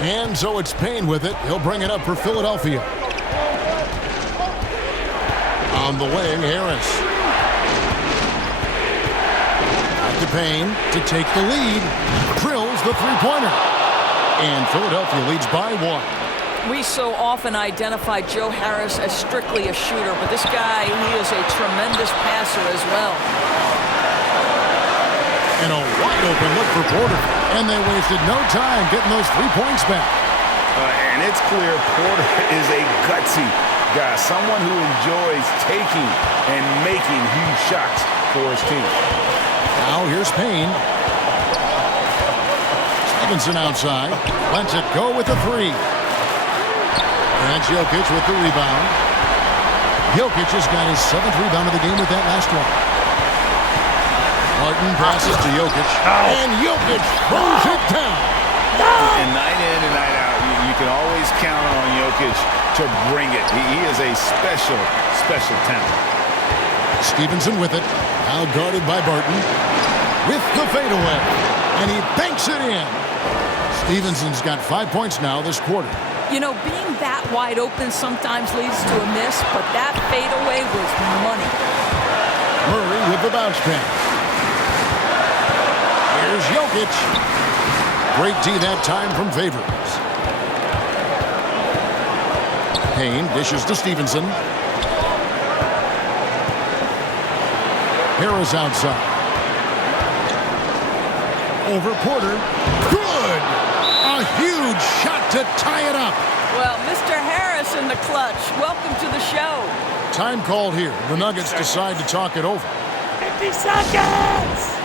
And so it's Payne with it. He'll bring it up for Philadelphia. On the wing, Harris. Back to Payne to take the lead. Drills the three-pointer. And Philadelphia leads by 1. We so often identify Joe Harris as strictly a shooter, but this guy, he is a tremendous passer as well. And a wide-open look for Porter. And they wasted no time getting those 3 points back. And it's clear Porter is a gutsy guy, someone who enjoys taking and making huge shots for his team. Now here's Payne. Stevenson outside. Lets it go with the 3. And Jokic with the rebound. Jokic has got his 7th rebound of the game with that last one. Martin passes to Jokic. And Jokic throws it down. And night in and night out, you can always count on Jokic to bring it. He is a special, special talent. Stevenson with it. Now guarded by Barton. With the fadeaway. And he banks it in. Stevenson's got 5 points now this quarter. You know, being that wide open sometimes leads to a miss, but that fadeaway was money. Murray with the bounce pass. Here's Jokic. Great D that time from Favors. Payne dishes to Stevenson. Harris outside. Over Porter. Good! A huge shot to tie it up. Well, Mr. Harris in the clutch. Welcome to the show. Time called here. The Nuggets decide to talk it over. 50 seconds!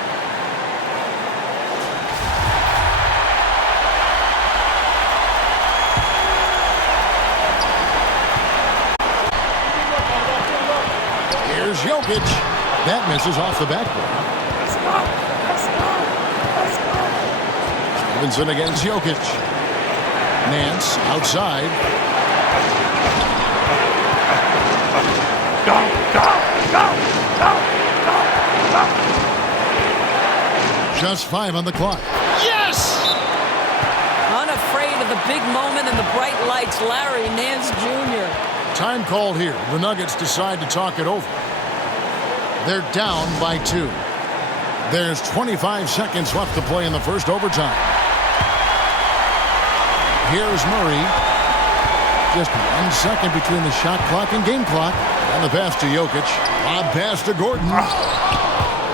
Here's Jokic. That misses off the backboard. Let's go! Let's go! Let's go! Stevenson against Jokic. Nance outside. Go! Go! Go! Go! Go! Go! Just 5 on the clock. Yes! Unafraid of the big moment and the bright lights, Larry Nance Jr. Time called here. The Nuggets decide to talk it over. They're down by 2. There's 25 seconds left to play in the first overtime. Here's Murray. Just 1 second between the shot clock and game clock. And the pass to Jokic. Lob pass to Gordon.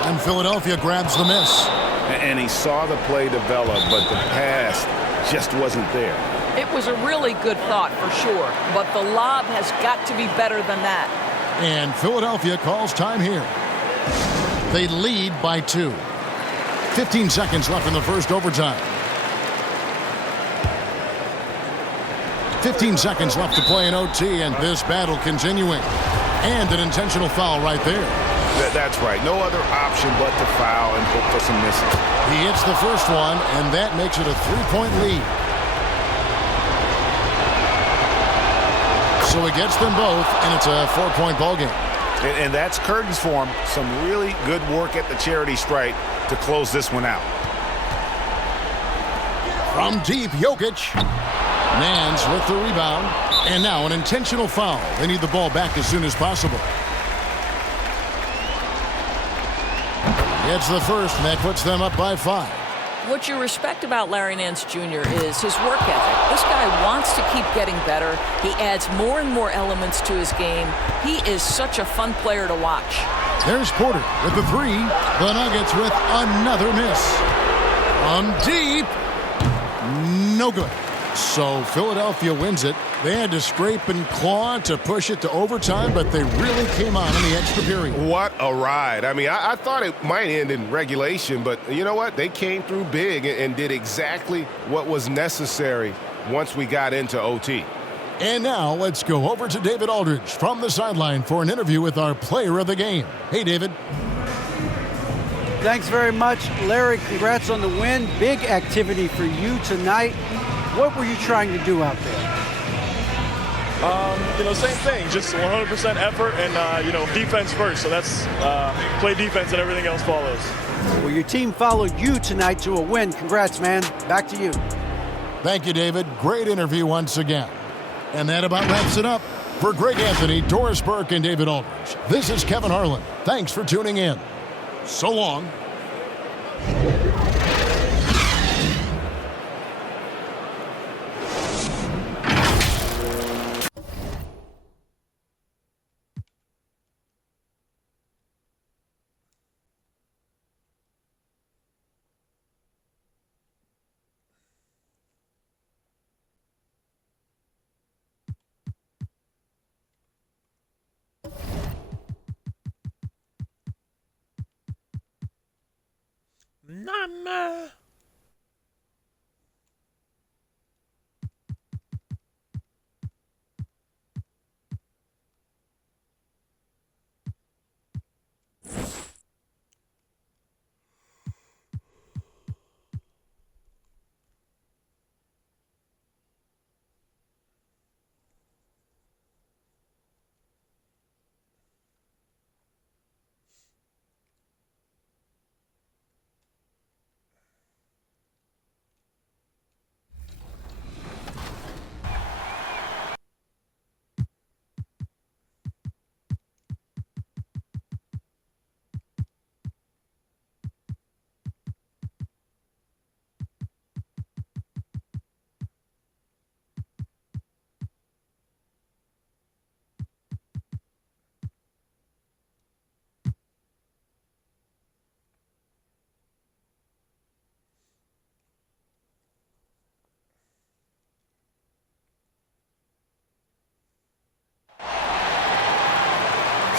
And Philadelphia grabs the miss. And he saw the play develop, but the pass just wasn't there. It was a really good thought for sure, but the lob has got to be better than that. And Philadelphia calls time here. They lead by 2. 15 seconds left in the first overtime. 15 seconds left to play in OT, and this battle continuing. And an intentional foul right there. That's right. No other option but to foul and hope for some misses. He hits the first one, and that makes it a 3-point lead. So he gets them both, and it's a 4-point ball game. And that's curtains for him. Some really good work at the charity stripe to close this one out. From deep, Jokic. Nance with the rebound. And now an intentional foul. They need the ball back as soon as possible. It's the first, and that puts them up by 5. What you respect about Larry Nance Jr. is his work ethic. This guy wants to keep getting better. He adds more and more elements to his game. He is such a fun player to watch. There's Porter with the 3. The Nuggets with another miss. From deep. No good. So Philadelphia wins it. They had to scrape and claw to push it to overtime, but they really came on in the extra period. What a ride. I mean, I thought it might end in regulation, but you know what? They came through big and did exactly what was necessary once we got into OT. And now let's go over to David Aldridge from the sideline for an interview with our player of the game. Hey, David. Thanks very much, Larry. Congrats on the win. Big activity for you tonight. What were you trying to do out there? Same thing, just 100% effort and, defense first. So that's play defense and everything else follows. Well, your team followed you tonight to a win. Congrats, man. Back to you. Thank you, David. Great interview once again. And that about wraps it up. For Greg Anthony, Doris Burke, and David Aldridge, this is Kevin Harlan. Thanks for tuning in. So long. Mama.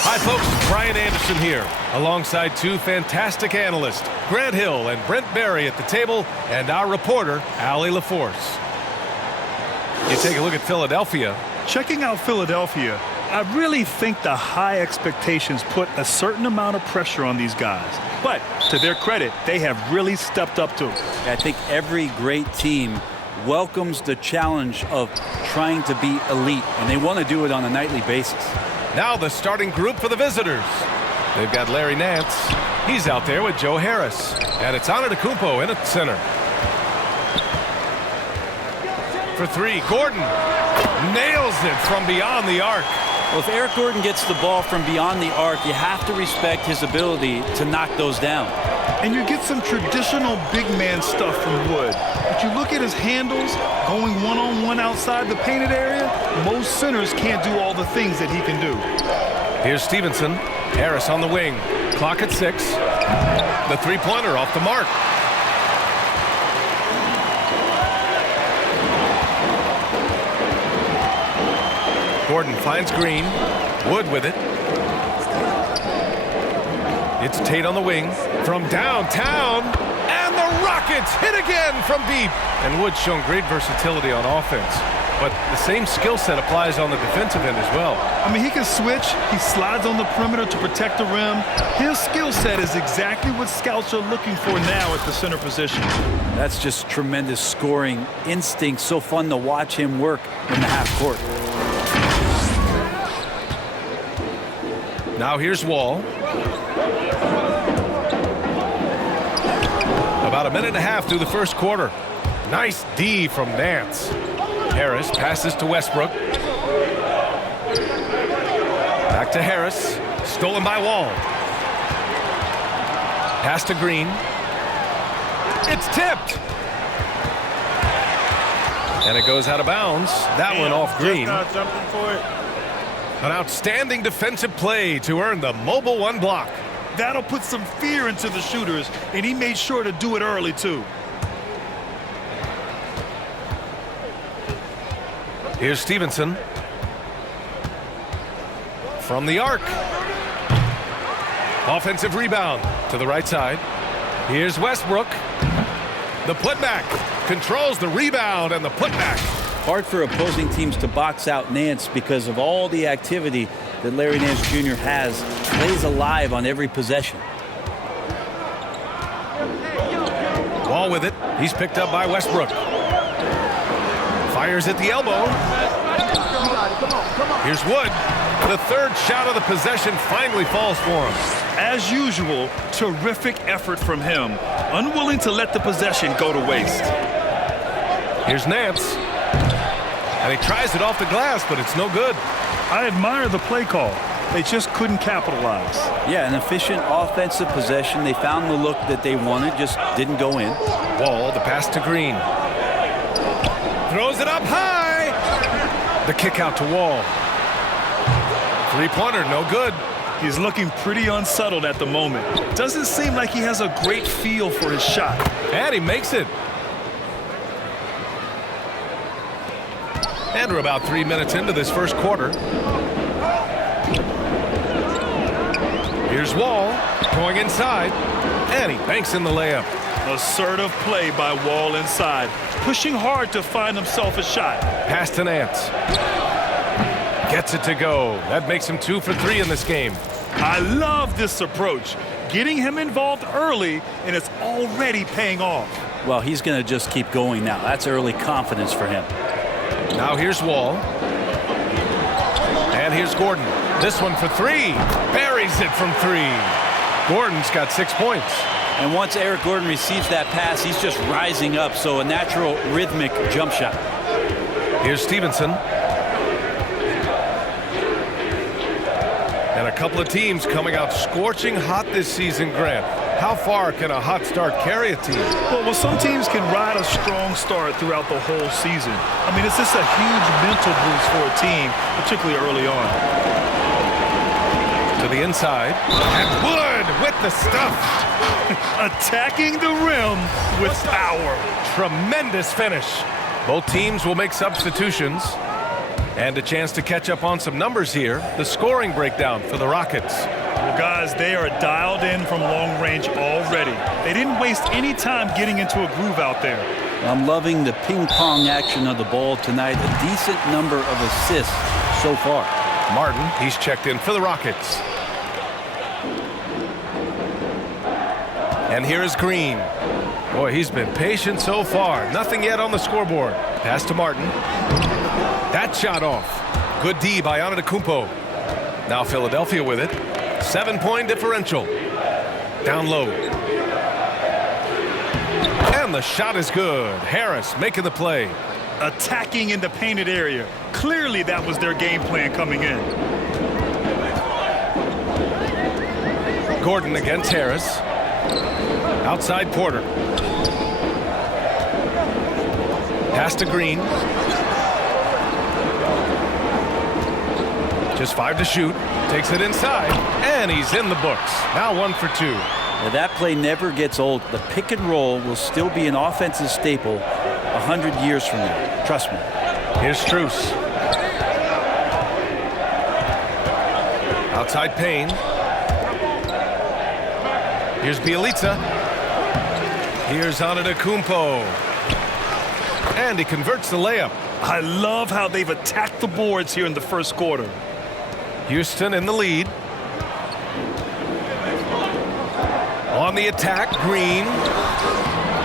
Hi, folks. Brian Anderson here, alongside two fantastic analysts, Grant Hill and Brent Barry at the table, and our reporter, Allie LaForce. You take a look at Philadelphia. Checking out Philadelphia, I really think the high expectations put a certain amount of pressure on these guys. But to their credit, they have really stepped up to it. I think every great team welcomes the challenge of trying to be elite, and they want to do it on a nightly basis. Now the starting group for the visitors. They've got Larry Nance. He's out there with Joe Harris. And it's Antetokounmpo in at center. For 3, Gordon nails it from beyond the arc. Well, if Eric Gordon gets the ball from beyond the arc, you have to respect his ability to knock those down. And you get some traditional big man stuff from Wood. But you look at his handles, going one-on-one outside the painted area, most centers can't do all the things that he can do. Here's Stevenson. Harris on the wing. Clock at 6. The three-pointer off the mark. Gordon finds Green. Wood with it. It's Tate on the wing. From downtown. And the Rockets hit again from deep. And Wood's shown great versatility on offense. But the same skill set applies on the defensive end as well. I mean, he can switch. He slides on the perimeter to protect the rim. His skill set is exactly what scouts are looking for now at the center position. That's just tremendous scoring instinct. So fun to watch him work in the half court. Now here's Wall. About a minute and a half through the first quarter. Nice D from Nance. Harris passes to Westbrook. Back to Harris. Stolen by Wall. Pass to Green. It's tipped. And it goes out of bounds. That one off Green. Just not jumping for it. An outstanding defensive play to earn the Mobile One block. That'll put some fear into the shooters, and he made sure to do it early, too. Here's Stevenson. From the arc. Offensive rebound to the right side. Here's Westbrook. The putback. Controls the rebound and the putback. Hard for opposing teams to box out Nance because of all the activity that Larry Nance Jr. has. Plays alive on every possession. Wall with it. He's picked up by Westbrook. Fires at the elbow. Here's Wood. The third shot of the possession finally falls for him. As usual, terrific effort from him. Unwilling to let the possession go to waste. Here's Nance. And he tries it off the glass, but it's no good. I admire the play call. They just couldn't capitalize. Yeah, an efficient offensive possession. They found the look that they wanted, just didn't go in. Wall, the pass to Green. Throws it up high. The kick out to Wall. Three-pointer, no good. He's looking pretty unsettled at the moment. Doesn't seem like he has a great feel for his shot. And he makes it. And we're about 3 minutes into this first quarter. Here's Wall going inside. And he banks in the layup. Assertive play by Wall inside. Pushing hard to find himself a shot. Pass to Nance. Gets it to go. That makes him 2 for 3 in this game. I love this approach. Getting him involved early, and it's already paying off. Well, he's going to just keep going now. That's early confidence for him. Now here's Wall. And here's Gordon. This one for 3. Buries it from 3. Gordon's got 6 points. And once Eric Gordon receives that pass, he's just rising up. So a natural rhythmic jump shot. Here's Stevenson. And a couple of teams coming out scorching hot this season, Grant. How far can a hot start carry a team? Well, some teams can ride a strong start throughout the whole season. I mean, it's just a huge mental boost for a team, particularly early on. To the inside. And Wood with the stuff. Attacking the rim with power. Tremendous finish. Both teams will make substitutions. And a chance to catch up on some numbers here. The scoring breakdown for the Rockets. Well, guys, they are dialed in from long range already. They didn't waste any time getting into a groove out there. I'm loving the ping-pong action of the ball tonight. A decent number of assists so far. Martin, he's checked in for the Rockets. And here is Green. Boy, he's been patient so far. Nothing yet on the scoreboard. Pass to Martin. That shot off. Good D by Antetokounmpo. Now Philadelphia with it. 7-point differential. Down low. And the shot is good. Harris making the play. Attacking in the painted area. Clearly that was their game plan coming in. Gordon against Harris. Outside Porter. Pass to Green. Just 5 to shoot. Takes it inside. And he's in the books. Now 1 for 2. Now that play never gets old. The pick and roll will still be an offensive staple 100 years from now. Trust me. Here's Strus. Outside Payne. Here's Bjelica. Here's Antetokounmpo. And he converts the layup. I love how they've attacked the boards here in the first quarter. Houston in the lead. On the attack, Green.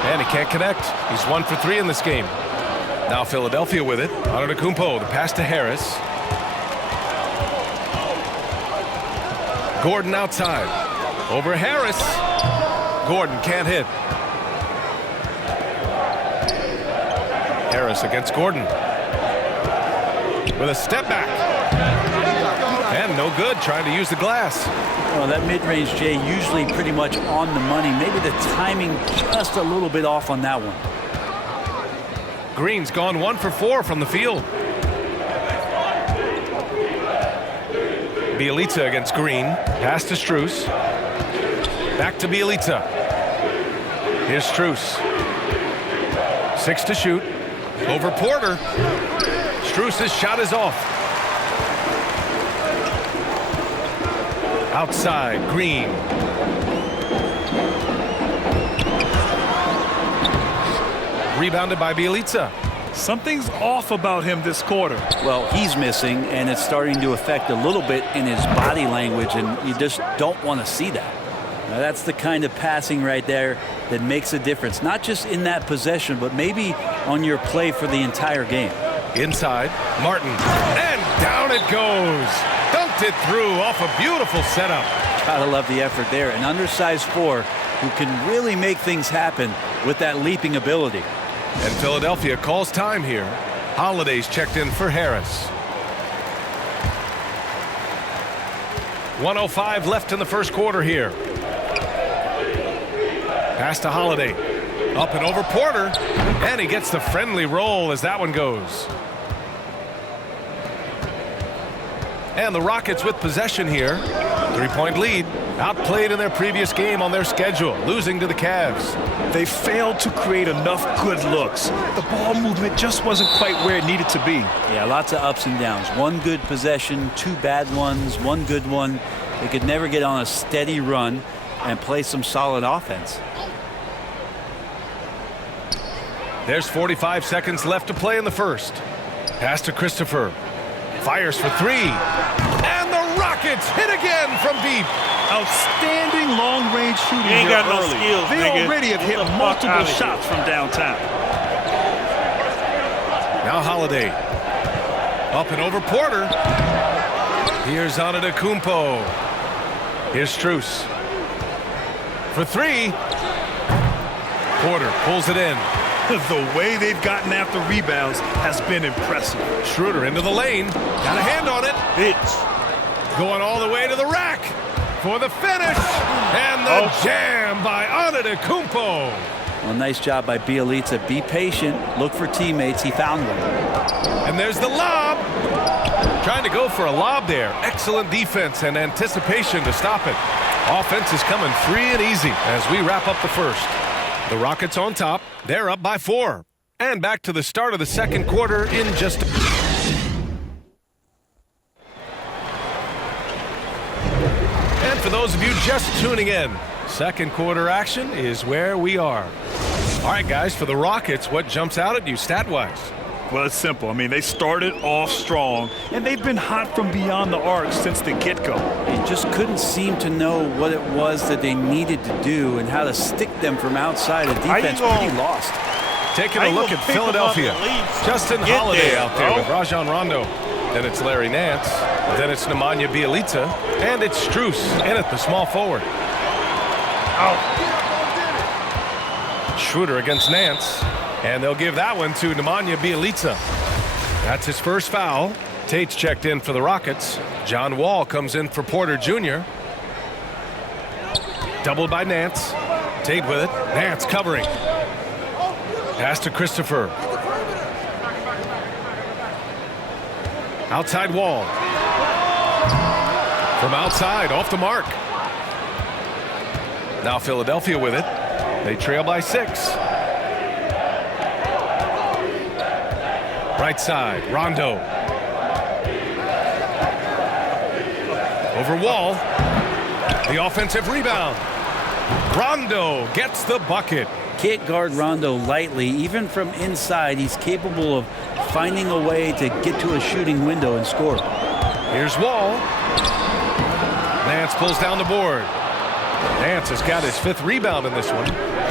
And he can't connect. He's 1 for 3 in this game. Now Philadelphia with it. Antetokounmpo, the pass to Harris. Gordon outside. Over Harris. Gordon can't hit. Harris against Gordon. with a step back. And no good, trying to use the glass. Well, that mid-range, Jay, usually pretty much on the money. Maybe the timing just a little bit off on that one. Green's gone 1 for 4 from the field. Bjelica against Green. Pass to Strus. Back to Bjelica. Here's Strus. 6 to shoot. Over Porter. Strus's shot is off. Outside, Green. Rebounded by Bjelica. Something's off about him this quarter. Well, he's missing, and it's starting to affect a little bit in his body language, and you just don't want to see that. Now, that's the kind of passing right there that makes a difference, not just in that possession, but maybe on your play for the entire game. Inside, Martin, and down it goes. Dunked it through off a beautiful setup. Gotta love the effort there. An undersized 4 who can really make things happen with that leaping ability. And Philadelphia calls time here. Holiday's checked in for Harris. 1:05 left in the first quarter here. Pass to Holiday. Up and over Porter. And he gets the friendly roll as that one goes. And the Rockets with possession here. 3-point lead. Outplayed in their previous game on their schedule, losing to the Cavs. They failed to create enough good looks. The ball movement just wasn't quite where it needed to be. Yeah, lots of ups and downs. 1 good possession, 2 bad ones, 1 good one. They could never get on a steady run and play some solid offense. There's 45 seconds left to play in the first. Pass to Christopher. Fires for 3. And the Rockets hit again from deep. Outstanding long-range shooting You ain't here got no early. skills, They nigga. already have Get hit the fuck multiple outta here. shots from downtown. Now Holiday. Up and over Porter. Here's Antetokounmpo. Here's Strus. For 3. Porter pulls it in. The way they've gotten after rebounds has been impressive. Schroeder into the lane. Got a hand on it. Bitch. Going all the way to the rack for the finish. And the jam by Antetokounmpo. Well, nice job by Bjelica. Be patient. Look for teammates. He found one. And there's the lob. Trying to go for a lob there. Excellent defense and anticipation to stop it. Offense is coming free and easy as we wrap up the first. The Rockets on top. They're up by 4. And back to the start of the second quarter in just a... And for those of you just tuning in, second quarter action is where we are. All right, guys, for the Rockets, what jumps out at you stat-wise? Well, it's simple. I mean, they started off strong, and they've been hot from beyond the arc since the get-go. They just couldn't seem to know what it was that they needed to do and how to stick them from outside. The defense pretty lost. Taking a look at Philadelphia. Justin Holiday out there with Rajon Rondo. Then it's Larry Nance. Then it's Nemanja Bjelica. And it's Strus in at the small forward. Schroeder against Nance. And they'll give that one to Nemanja Bjelica. That's his first foul. Tate's checked in for the Rockets. John Wall comes in for Porter Jr. Doubled by Nance. Tate with it. Nance covering. Pass to Christopher. Outside Wall. From outside, off the mark. Now Philadelphia with it. They trail by 6. Right side, Rondo. Over Wall. The offensive rebound. Rondo gets the bucket. Can't guard Rondo lightly. Even from inside, he's capable of finding a way to get to a shooting window and score. Here's Wall. Nance pulls down the board. Nance has got his 5th rebound in this one.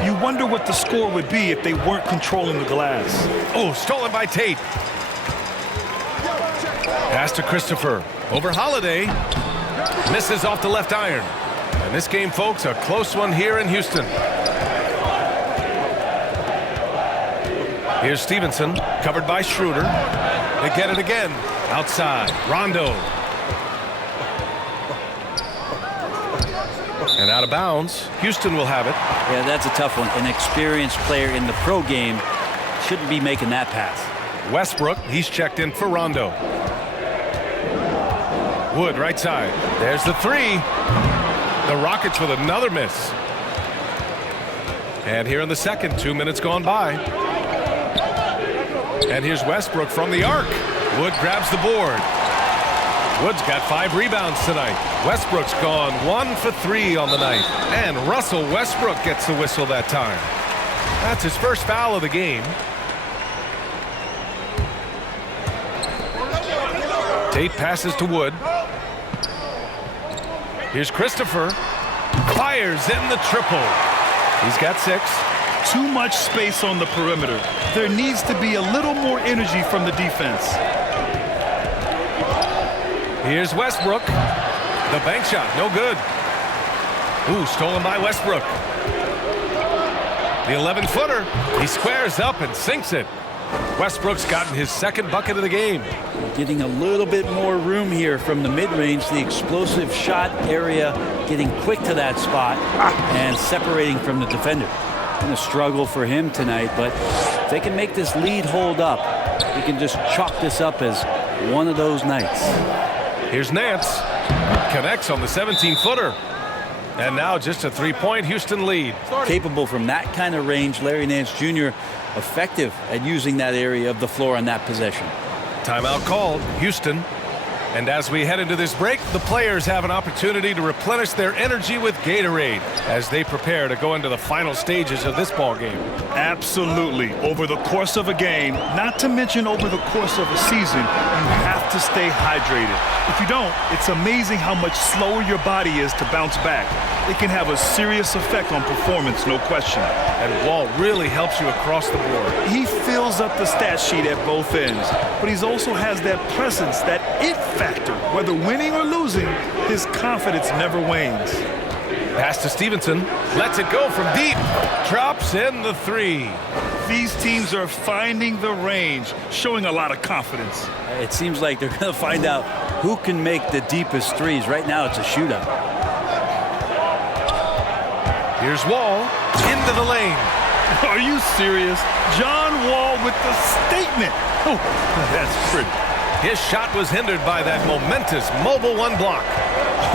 You wonder what the score would be if they weren't controlling the glass. Oh, stolen by Tate. Pass to Christopher. Over Holiday. Misses off the left iron. And this game, folks, a close one here in Houston. Here's Stevenson, covered by Schroeder. They get it again. Outside, Rondo. And out of bounds. Houston will have it. Yeah, that's a tough one. An experienced player in the pro game shouldn't be making that pass. Westbrook, he's checked in for Rondo. Wood, right side. There's the three. The Rockets with another miss. And here in the second, 2 minutes gone by. And here's Westbrook from the arc. Wood grabs the board. Wood's got 5 rebounds tonight. Westbrook's gone 1 for 3 on the night. And Russell Westbrook gets the whistle that time. That's his first foul of the game. Tate passes to Wood. Here's Christopher. Fires in the triple. He's got 6. Too much space on the perimeter. There needs to be a little more energy from the defense. Here's Westbrook. The bank shot, no good. Ooh, stolen by Westbrook. The 11-footer. He squares up and sinks it. Westbrook's gotten his second bucket of the game. Getting a little bit more room here from the mid-range, the explosive shot area, getting quick to that spot and separating from the defender. Been a struggle for him tonight, but if they can make this lead hold up, we can just chalk this up as one of those nights. Here's Nance. Connects on the 17-footer. And now just a 3-point Houston lead. Capable from that kind of range, Larry Nance Jr. effective at using that area of the floor on that possession. Timeout called, Houston. And as we head into this break, the players have an opportunity to replenish their energy with Gatorade as they prepare to go into the final stages of this ball game. Absolutely. Over the course of a game, not to mention over the course of a season, you have to stay hydrated. If you don't, it's amazing how much slower your body is to bounce back. It can have a serious effect on performance, no question. And Wall really helps you across the board. He fills up the stat sheet at both ends, but he also has that presence, that it factor. Whether winning or losing, his confidence never wanes. Pass to Stevenson. Lets it go from deep. Drops in the 3. These teams are finding the range, showing a lot of confidence. It seems like they're going to find out who can make the deepest threes. Right now, it's a shootout. Here's Wall into the lane. Are you serious? John Wall with the statement. Oh, that's pretty. His shot was hindered by that momentous mobile 1 block.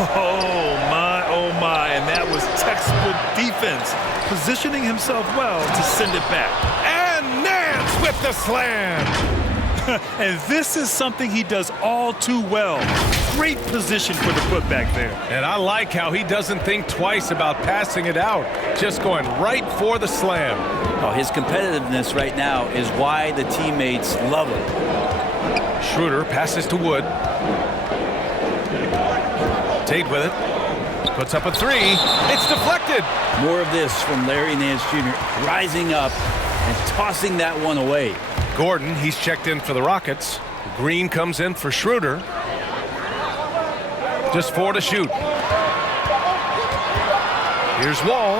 Oh my, and that was textbook defense, positioning himself well to send it back. And Nance with the slam. And this is something he does all too well. Great position for the putback there. And I like how he doesn't think twice about passing it out, just going right for the slam. Oh, his competitiveness right now is why the teammates love him. Schroeder passes to Wood. Tate with it. Puts up a 3. It's deflected. More of this from Larry Nance Jr. rising up and tossing that one away. Gordon, he's checked in for the Rockets. Green comes in for Schroeder. Just 4 to shoot. Here's Wall.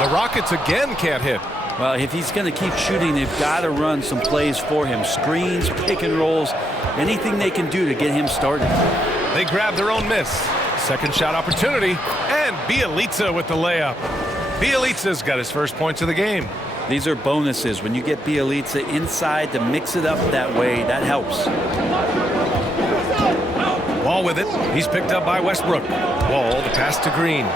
The Rockets again can't hit. Well, if he's going to keep shooting, they've got to run some plays for him. Screens, pick and rolls, anything they can do to get him started. They grab their own miss. Second shot opportunity, and Bjelica with the layup. Bjelica's got his first points of the game. These are bonuses. When you get Bjelica inside to mix it up that way, that helps. Wall with it. He's picked up by Westbrook. Wall, the pass to Green.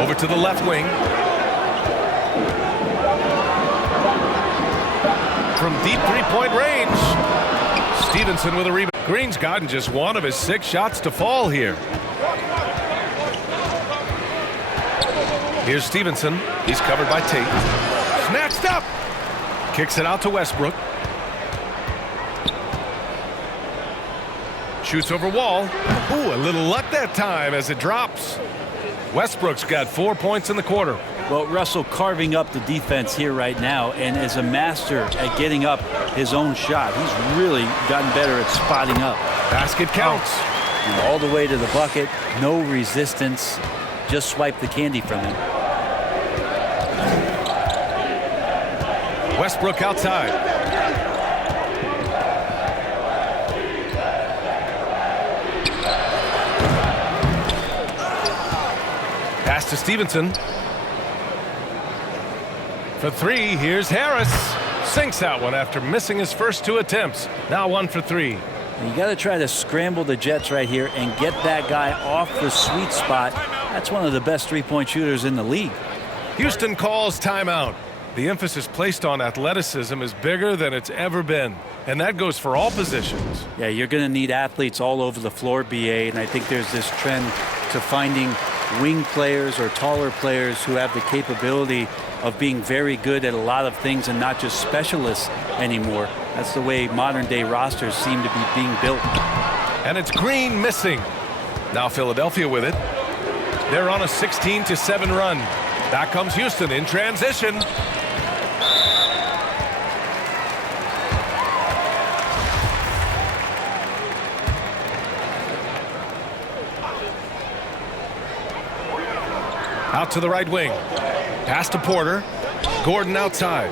Over to the left wing. From deep three-point range. Stevenson with a rebound. Green's gotten just 1 of his 6 shots to fall here. Here's Stevenson. He's covered by Tate. Snatched up. Kicks it out to Westbrook. Shoots over Wall. Ooh, a little luck that time as it drops. Westbrook's got 4 points in the quarter. Well, Russell carving up the defense here right now and is a master at getting up his own shot. He's really gotten better at spotting up. Basket counts. And all the way to the bucket. No resistance. Just swipe the candy from him. Westbrook outside. Pass to Stevenson. For three, here's Harris. Sinks that one after missing his first 2 attempts. Now 1 for 3. You got to try to scramble the Jets right here and get that guy off the sweet spot. That's one of the best three-point shooters in the league. Houston calls timeout. The emphasis placed on athleticism is bigger than it's ever been, and that goes for all positions. Yeah, you're going to need athletes all over the floor, BA, and I think there's this trend to finding wing players or taller players who have the capability of being very good at a lot of things and not just specialists anymore. That's the way modern-day rosters seem to be being built. And it's Green missing. Now Philadelphia with it. They're on a 16-7 run. Back comes Houston in transition. Out to the right wing. Pass to Porter. Gordon outside.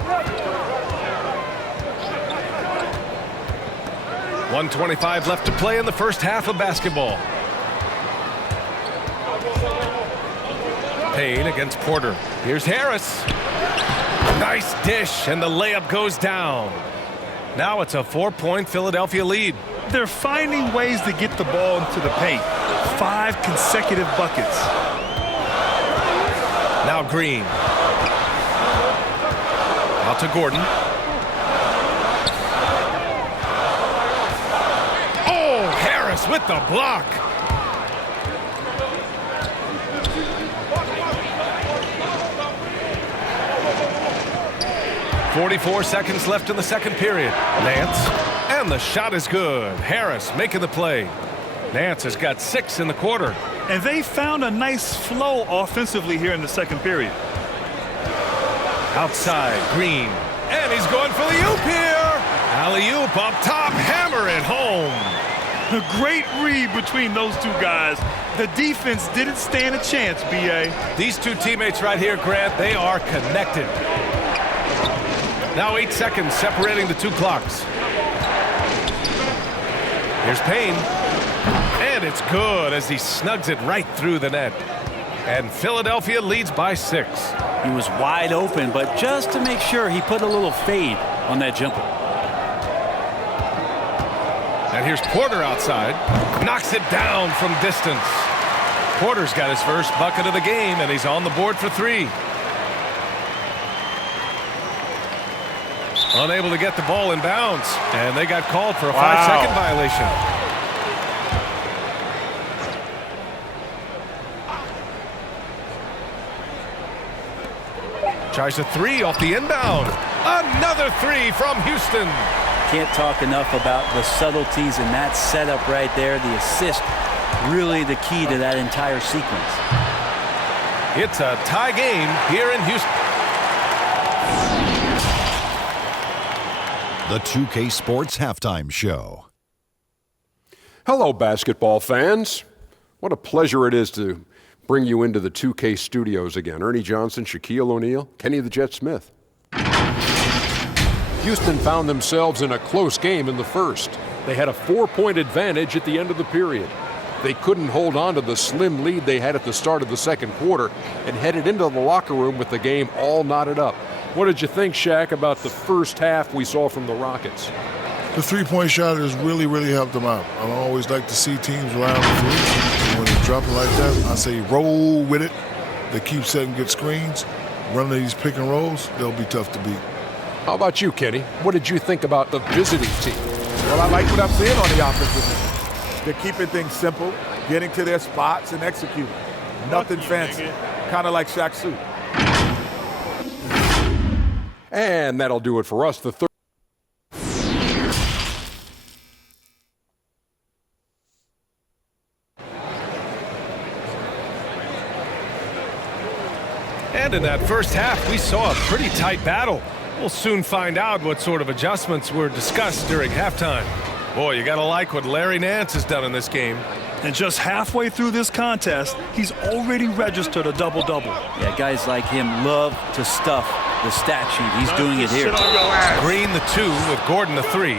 1:25 left to play in the first half of basketball. Payne against Porter. Here's Harris. Nice dish, and the layup goes down. Now it's a 4-point Philadelphia lead. They're finding ways to get the ball into the paint. 5 consecutive buckets. Now Green. Out to Gordon. Oh, Harris with the block. .44 seconds left in the second period. Nance. And the shot is good. Harris making the play. Nance has got 6 in the quarter. And they found a nice flow offensively here in the second period. Outside, Green. And he's going for the oop here. Alley-oop up top, hammer it home. A great read between those two guys. The defense didn't stand a chance, B.A. These two teammates right here, Grant, they are connected. Now 8 seconds separating the two clocks. Here's Payne. And it's good as he snugs it right through the net. And Philadelphia leads by 6. He was wide open, but just to make sure, he put a little fade on that jumper. And here's Porter outside. Knocks it down from distance. Porter's got his first bucket of the game, and he's on the board for 3. Unable to get the ball in bounds, and they got called for a 5-second violation. Tries a 3 off the inbound. Another 3 from Houston. Can't talk enough about the subtleties in that setup right there. The assist, really the key to that entire sequence. It's a tie game here in Houston. The 2K Sports Halftime Show. Hello, basketball fans. What a pleasure it is to bring you into the 2K studios again. Ernie Johnson, Shaquille O'Neal, Kenny the Jet Smith. Houston found themselves in a close game in the first. They had a 4-point advantage at the end of the period. They couldn't hold on to the slim lead they had at the start of the second quarter and headed into the locker room with the game all knotted up. What did you think, Shaq, about the first half we saw from the Rockets? The three-point shot has really, really helped them out. I always like to see teams around the three. When they drop it like that, I say roll with it. They keep setting good screens. Running these pick and rolls, they'll be tough to beat. How about you, Kenny? What did you think about the visiting team? Well, I like what I'm seeing on the offensive end. They're keeping things simple, getting to their spots and executing. Nothing fancy. Kind of like Shaq's suit. And that'll do it for us. The third. And in that first half, we saw a pretty tight battle. We'll soon find out what sort of adjustments were discussed during halftime. Boy, you gotta like what Larry Nance has done in this game. And just halfway through this contest, he's already registered a double-double. Yeah, guys like him love to stuff the stat sheet. He's doing it here. Green the 2 with Gordon the 3.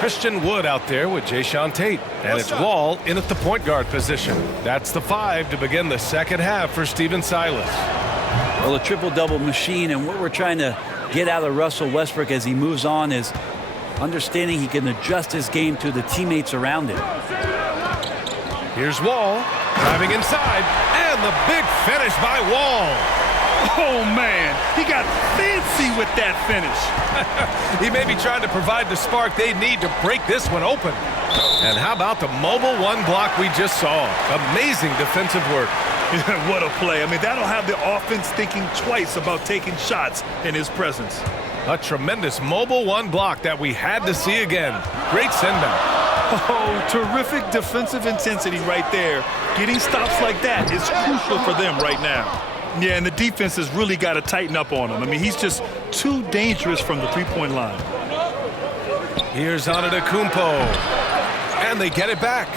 Christian Wood out there with Jayshawn Tate. And it's Wall in at the point guard position. That's the 5 to begin the second half for Stephen Silas. Well, a triple-double machine, and what we're trying to get out of Russell Westbrook as he moves on is understanding he can adjust his game to the teammates around him. Here's Wall driving inside, and the big finish by Wall. Oh, man, he got fancy with that finish. He may be trying to provide the spark they need to break this one open. And how about the mobile 1 block we just saw? Amazing defensive work. What a play. I mean, that'll have the offense thinking twice about taking shots in his presence. A tremendous mobile 1 block that we had to see again. Great send-back. Oh, terrific defensive intensity right there. Getting stops like that is crucial for them right now. Yeah, and the defense has really got to tighten up on him. I mean, he's just too dangerous from the three-point line. Here's Antetokounmpo. And they get it back.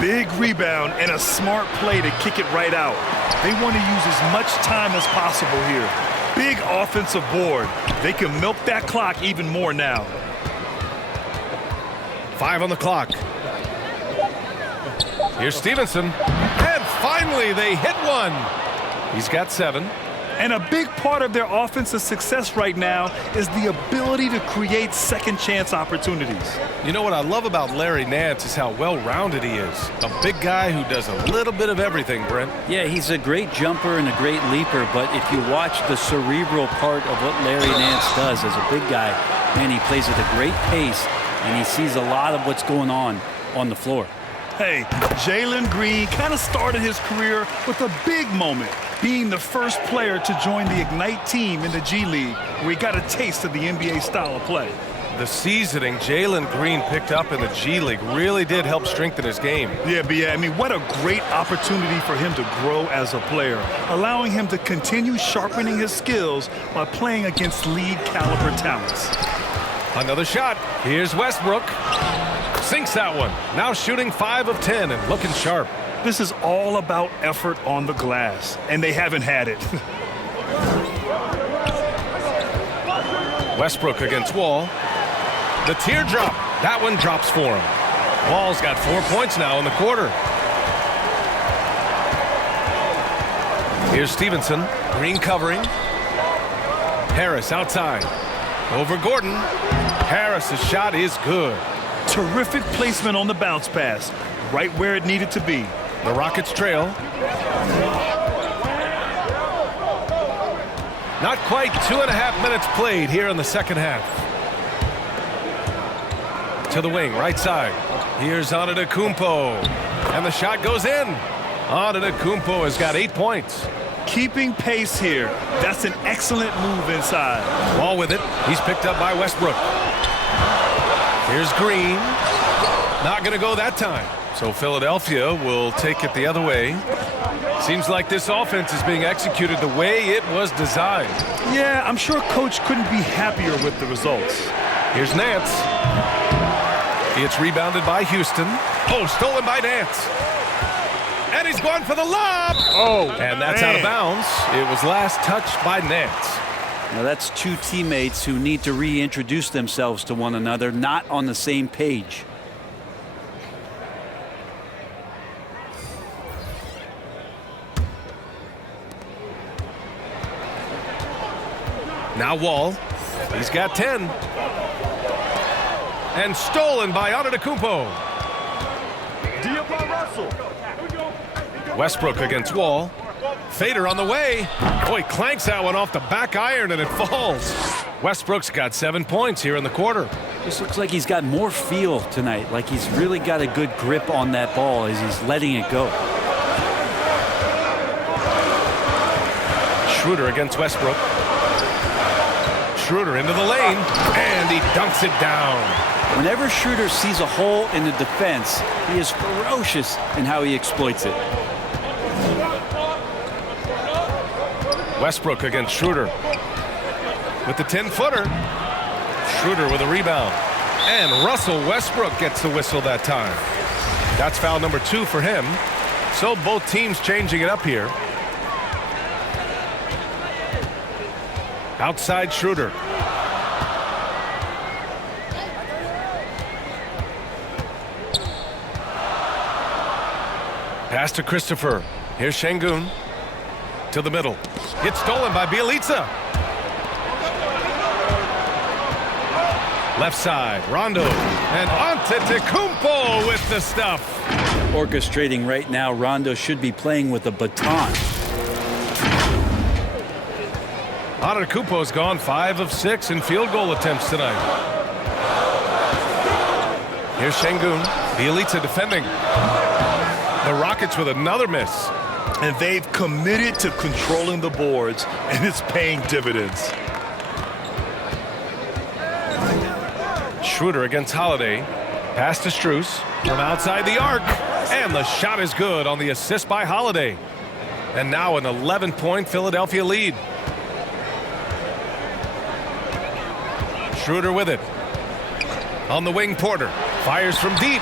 Big rebound and a smart play to kick it right out. They want to use as much time as possible here. Big offensive board. They can milk that clock even more now. 5 on the clock. Here's Stevenson. And finally, they hit one. He's got 7. And a big part of their offensive success right now is the ability to create second chance opportunities. You know what I love about Larry Nance is how well-rounded he is. A big guy who does a little bit of everything, Brent. Yeah, he's a great jumper and a great leaper, but if you watch the cerebral part of what Larry Nance does as a big guy, man, he plays at a great pace, and he sees a lot of what's going on the floor. Hey, Jalen Green kind of started his career with a big moment, being the first player to join the Ignite team in the G League, where he got a taste of the NBA style of play. The seasoning Jalen Green picked up in the G League really did help strengthen his game. Yeah, I mean, what a great opportunity for him to grow as a player, allowing him to continue sharpening his skills while playing against league caliber talents. Another shot. Here's Westbrook. Sinks that one. Now shooting 5 of 10 and looking sharp. This is all about effort on the glass, and they haven't had it. Westbrook against Wall. The teardrop. That one drops for him. Wall's got 4 points now in the quarter. Here's Stevenson. Green covering. Harris outside. Over Gordon. Harris's shot is good. Terrific placement on the bounce pass. Right where it needed to be. The Rockets trail. Not quite 2.5 minutes played here in the second half. To the wing, right side. Here's Antetokounmpo. And the shot goes in. Antetokounmpo has got 8 points. Keeping pace here. That's an excellent move inside. Wall with it. He's picked up by Westbrook. Here's Green. Not going to go that time. So Philadelphia will take it the other way. Seems like this offense is being executed the way it was designed. Yeah, I'm sure Coach couldn't be happier with the results. Here's Nance. It's rebounded by Houston. Oh, stolen by Nance. And he's going for the lob. Oh, and that's out of bounds. It was last touched by Nance. Now that's 2 teammates who need to reintroduce themselves to one another, not on the same page. Now Wall. He's got 10. And stolen by Antetokounmpo. Westbrook against Wall. Fader on the way. Oh, he clanks that one off the back iron and it falls. Westbrook's got 7 points here in the quarter. This looks like he's got more feel tonight, like he's really got a good grip on that ball as he's letting it go. Schroeder against Westbrook. Schroeder into the lane, and he dunks it down. Whenever Schroeder sees a hole in the defense, he is ferocious in how he exploits it. Westbrook against Schroeder. With the 10-footer. Schroeder with a rebound. And Russell Westbrook gets the whistle that time. That's foul number 2 for him. So both teams changing it up here. Outside Schroeder. Pass to Christopher. Here's Şengün. To the middle. It's stolen by Bjelica. Left side, Rondo. And Antetokounmpo with the stuff. Orchestrating right now, Rondo should be playing with a baton. Antetokounmpo's gone 5 of 6 in field goal attempts tonight. Here's Şengün. Bjelica defending. The Rockets with another miss. And they've committed to controlling the boards, and it's paying dividends. Schroeder against Holiday. Pass to Strus from outside the arc. And the shot is good on the assist by Holiday. And now an 11-point Philadelphia lead. Schroeder with it. On the wing, Porter. Fires from deep.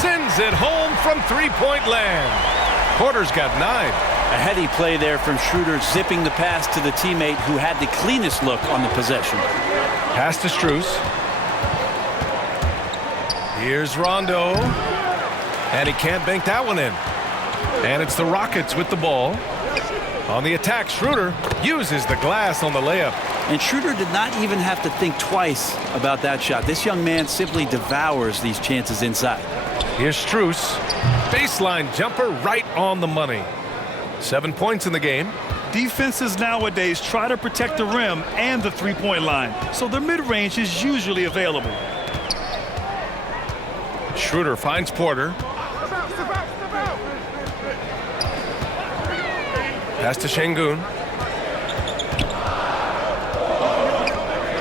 Sends it home from three-point land. Porter's got 9. A heady play there from Schroeder, zipping the pass to the teammate who had the cleanest look on the possession. Pass to Strus. Here's Rondo. And he can't bank that one in. And it's the Rockets with the ball. On the attack, Schroeder uses the glass on the layup. And Schroeder did not even have to think twice about that shot. This young man simply devours these chances inside. Here's Strus. Baseline jumper right on the money. 7 points in the game. Defenses nowadays try to protect the rim and the three-point line, so their mid-range is usually available. Schroeder finds Porter. Pass to Şengün.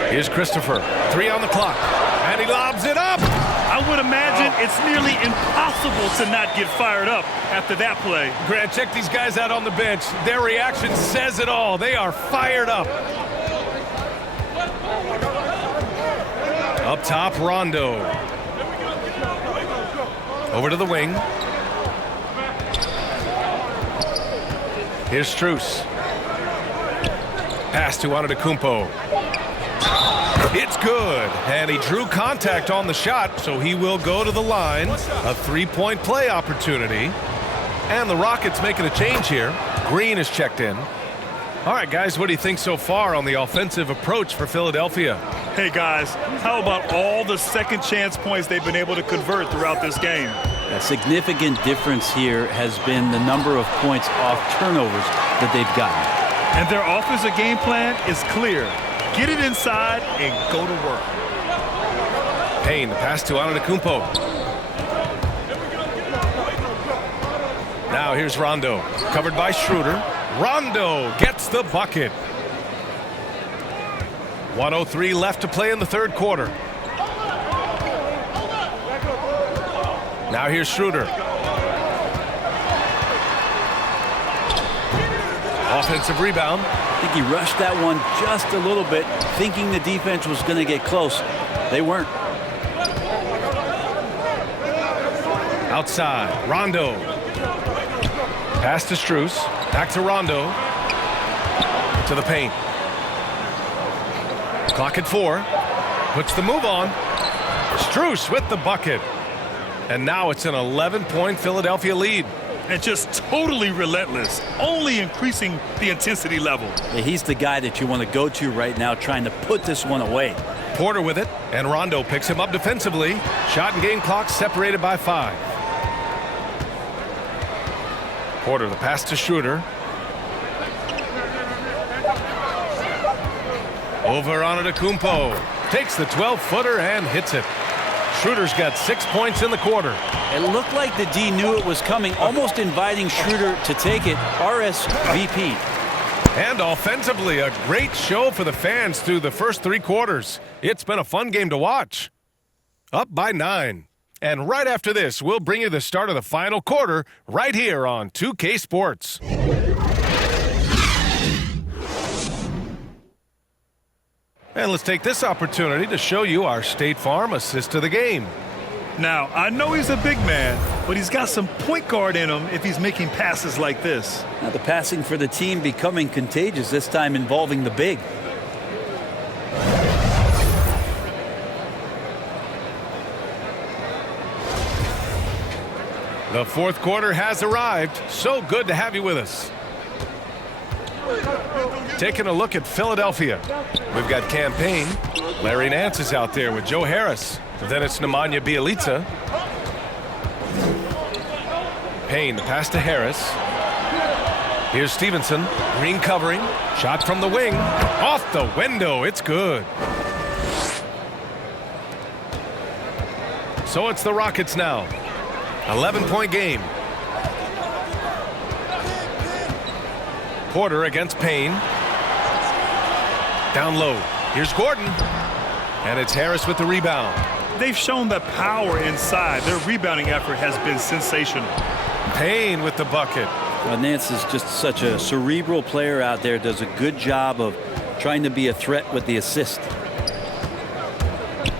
Here's Christopher. 3 on the clock. And he lobs it up. I would imagine it's nearly impossible to not get fired up after that play. Grant, check these guys out on the bench. Their reaction says it all. They are fired up. Up top, Rondo. Over to the wing. Here's Strus. Pass to Antetokounmpo. It's good, and he drew contact on the shot, so he will go to the line. A three-point play opportunity. And the Rockets making a change here. Green is checked in. All right, guys, what do you think so far on the offensive approach for Philadelphia? Hey, guys, how about all the second chance points they've been able to convert throughout this game? A significant difference here has been the number of points off turnovers that they've gotten. And their offensive game plan is clear. Get it inside and go to work. Payne, the pass to Antetokounmpo. Now here's Rondo, covered by Schroeder. Rondo gets the bucket. 1:03 left to play in the third quarter. Now here's Schroeder. Offensive rebound. I think he rushed that one just a little bit, thinking the defense was going to get close. They weren't. Outside, Rondo. Pass to Strus. Back to Rondo. To the paint. Clock at 4. Puts the move on. Strus with the bucket. And now it's an 11-point Philadelphia lead. And just totally relentless, only increasing the intensity level. Yeah, he's the guy that you want to go to right now, trying to put this one away. Porter with it, and Rondo picks him up defensively. Shot and game clock separated by 5. Porter, the pass to Schroeder. Over Antetokounmpo. Takes the 12-footer and hits it. Schroeder's got 6 points in the quarter. It looked like the D knew it was coming, almost inviting Schroeder to take it. RSVP. And offensively, a great show for the fans through the first 3 quarters. It's been a fun game to watch. Up by 9. And right after this, we'll bring you the start of the final quarter right here on 2K Sports. And let's take this opportunity to show you our State Farm assist of the game. Now, I know he's a big man, but he's got some point guard in him if he's making passes like this. Now the passing for the team becoming contagious, this time involving the big. The fourth quarter has arrived. So good to have you with us. Taking a look at Philadelphia. We've got Cam Payne. Larry Nance is out there with Joe Harris. Then it's Nemanja Bjelica. Payne, the pass to Harris. Here's Stevenson. Green covering. Shot from the wing. Off the window. It's good. So it's the Rockets now. 11-point game. Porter against Payne. Down low. Here's Gordon. And it's Harris with the rebound. They've shown that power inside. Their rebounding effort has been sensational. Payne with the bucket. Nance is just such a cerebral player out there. Does a good job of trying to be a threat with the assist.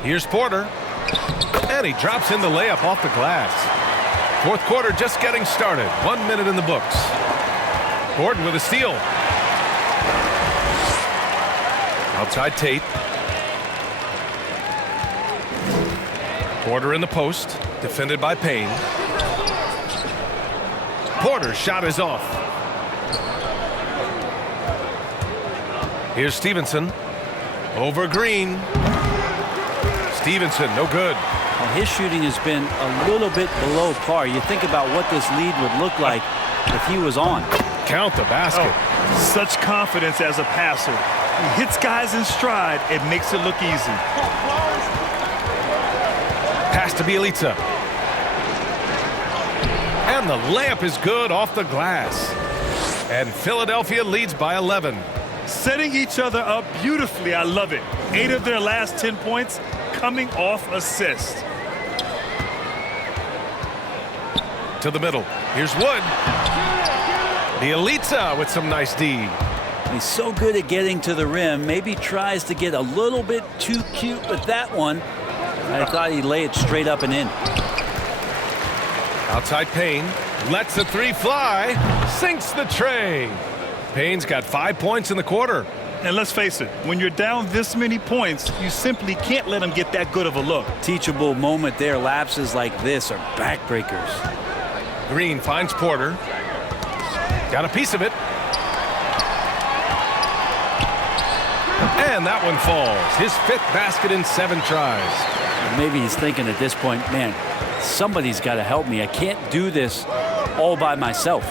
Here's Porter. And he drops in the layup off the glass. Fourth quarter just getting started. 1 minute in the books. Gordon with a steal. Outside Tate. Porter in the post. Defended by Payne. Porter's shot is off. Here's Stevenson. Over Green. Stevenson, no good. Well, his shooting has been a little bit below par. You think about what this lead would look like if he was on. Count the basket. Oh, such confidence as a passer. He hits guys in stride. It makes it look easy. Pass to Bjelica. And the layup is good off the glass. And Philadelphia leads by 11. Setting each other up beautifully. I love it. 8 of their last 10 points coming off assist. To the middle. Here's Wood. Bjelica with some nice D. He's so good at getting to the rim. Maybe tries to get a little bit too cute with that one. I thought he'd lay it straight up and in. Outside Payne. Lets the three fly. Sinks the tray. Payne's got 5 points in the quarter. And let's face it, when you're down this many points, you simply can't let them get that good of a look. Teachable moment there. Lapses like this are backbreakers. Green finds Porter. Got a piece of it. And that one falls. His 5th basket in 7 tries. Maybe he's thinking at this point, man, somebody's got to help me. I can't do this all by myself.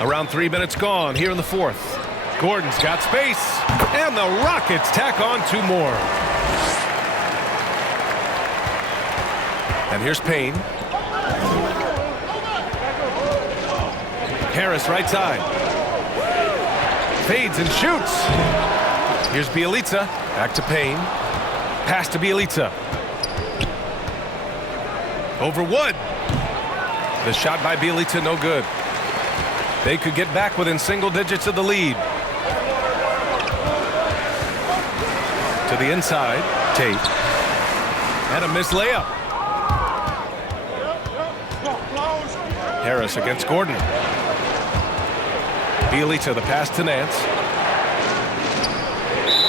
Around 3 minutes gone here in the fourth. Gordon's got space. And the Rockets tack on 2 more. And here's Payne. Harris right side. Fades and shoots. Here's Bjelica. Back to Payne. Pass to Bjelica. Over Wood. The shot by Bjelica no good. They could get back within single digits of the lead. To the inside. Tate. And a missed layup. Harris against Gordon. Bjelica, the pass to Nance.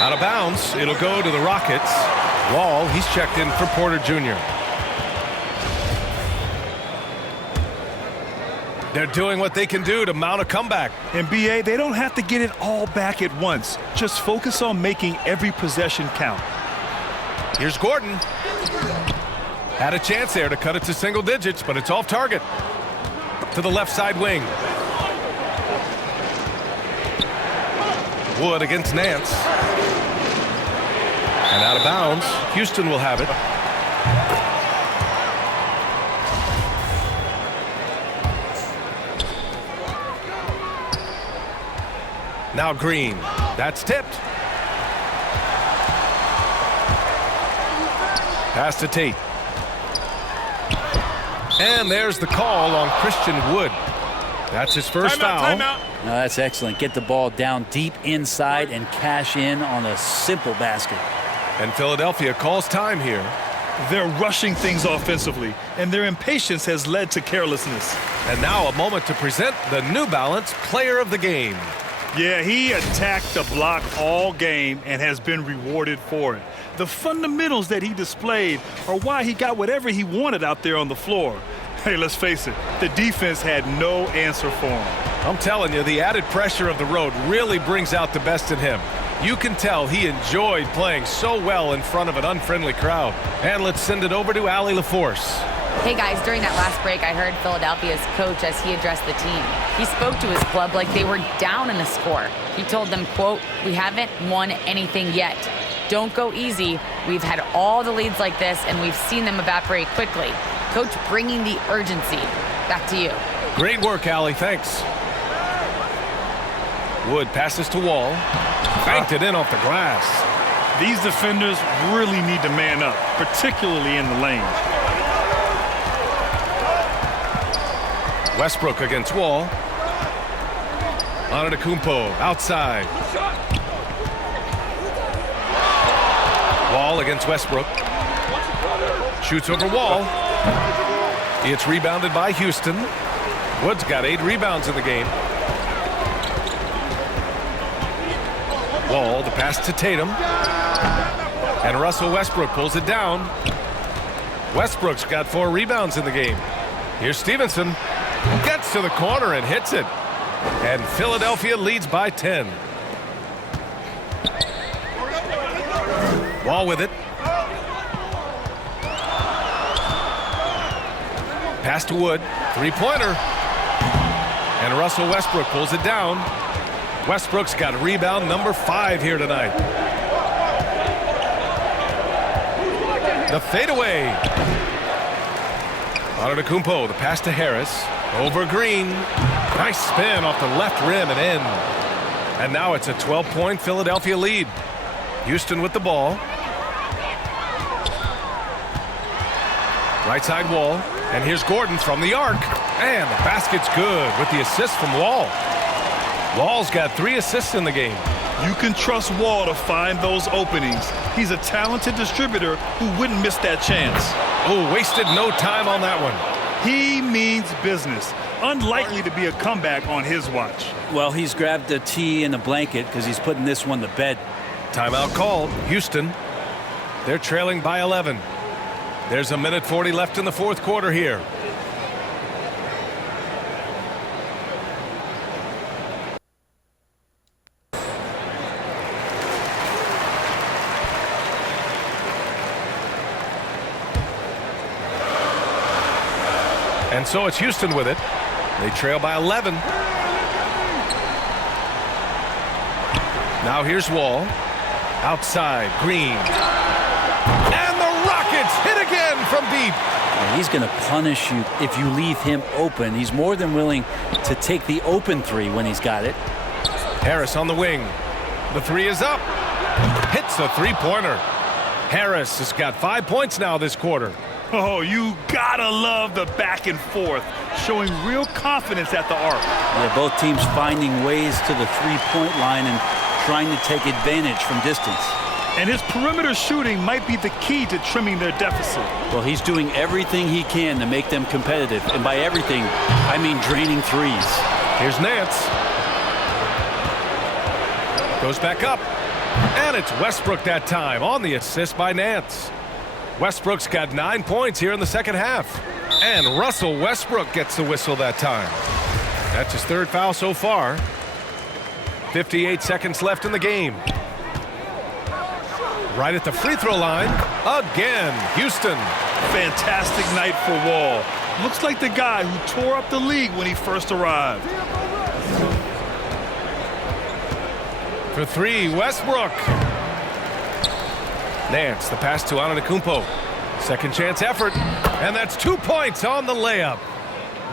Out of bounds. It'll go to the Rockets. Wall, he's checked in for Porter Jr. They're doing what they can do to mount a comeback. And BA, they don't have to get it all back at once. Just focus on making every possession count. Here's Gordon. Had a chance there to cut it to single digits, but it's off target. To the left side wing. Wood against Nance. And out of bounds. Houston will have it. Now Green. That's tipped. Pass to Tate. And there's the call on Christian Wood. That's his first foul. No, that's excellent. Get the ball down deep inside and cash in on a simple basket. And Philadelphia calls time here. They're rushing things offensively, and their impatience has led to carelessness. And now a moment to present the New Balance Player of the Game. Yeah, he attacked the block all game and has been rewarded for it. The fundamentals that he displayed are why he got whatever he wanted out there on the floor. Hey, let's face it, the defense had no answer for him. I'm telling you, the added pressure of the road really brings out the best in him. You can tell he enjoyed playing so well in front of an unfriendly crowd. And let's send it over to Allie LaForce. Hey guys, during that last break, I heard Philadelphia's coach as he addressed the team. He spoke to his club like they were down in a score. He told them, quote, "We haven't won anything yet. Don't go easy. We've had all the leads like this, and we've seen them evaporate quickly." Coach bringing the urgency. Back to you. Great work, Allie. Thanks. Wood passes to Wall. Banked it in off the glass. These defenders really need to man up, particularly in the lane. Westbrook against Wall. Antetokounmpo outside. Wall against Westbrook. Shoots over Wall. It's rebounded by Houston. Wood's got 8 rebounds in the game. Wall, the pass to Tatum. And Russell Westbrook pulls it down. Westbrook's got 4 rebounds in the game. Here's Stevenson. Gets to the corner and hits it. And Philadelphia leads by 10. Wall with it. Pass to Wood. 3-pointer. And Russell Westbrook pulls it down. Westbrook's got rebound number 5 here tonight. The fadeaway. Antetokounmpo, the pass to Harris. Over Green. Nice spin off the left rim and in. And now it's a 12-point Philadelphia lead. Houston with the ball. Right side Wall. And here's Gordon from the arc. And the basket's good with the assist from Wall. Wall's got 3 assists in the game. You can trust Wall to find those openings. He's a talented distributor who wouldn't miss that chance. Oh, wasted no time on that one. He means business. Unlikely to be a comeback on his watch. Well, he's grabbed a tee and a blanket because he's putting this one to bed. Timeout called. Houston. They're trailing by 11. There's 1:40 left in the 4th quarter here. And so it's Houston with it. They trail by 11. Now here's Wall. Outside, Green. And the Rockets hit again from deep. He's going to punish you if you leave him open. He's more than willing to take the open 3 when he's got it. Harris on the wing. The 3 is up. Hits a 3-pointer. Harris has got 5 points now this quarter. Oh, you gotta love the back and forth, showing real confidence at the arc. Yeah, both teams finding ways to the 3-point line and trying to take advantage from distance. And his perimeter shooting might be the key to trimming their deficit. Well, he's doing everything he can to make them competitive. And by everything, I mean draining 3s. Here's Nance. Goes back up. And it's Westbrook that time on the assist by Nance. Westbrook's got 9 points here in the second half. And Russell Westbrook gets the whistle that time. That's his 3rd foul so far. 58 seconds left in the game. Right at the free throw line. Again, Houston. Fantastic night for Wall. Looks like the guy who tore up the league when he first arrived. For 3, Westbrook. Nance, the pass to Antetokounmpo. Second chance effort. And that's 2 points on the layup.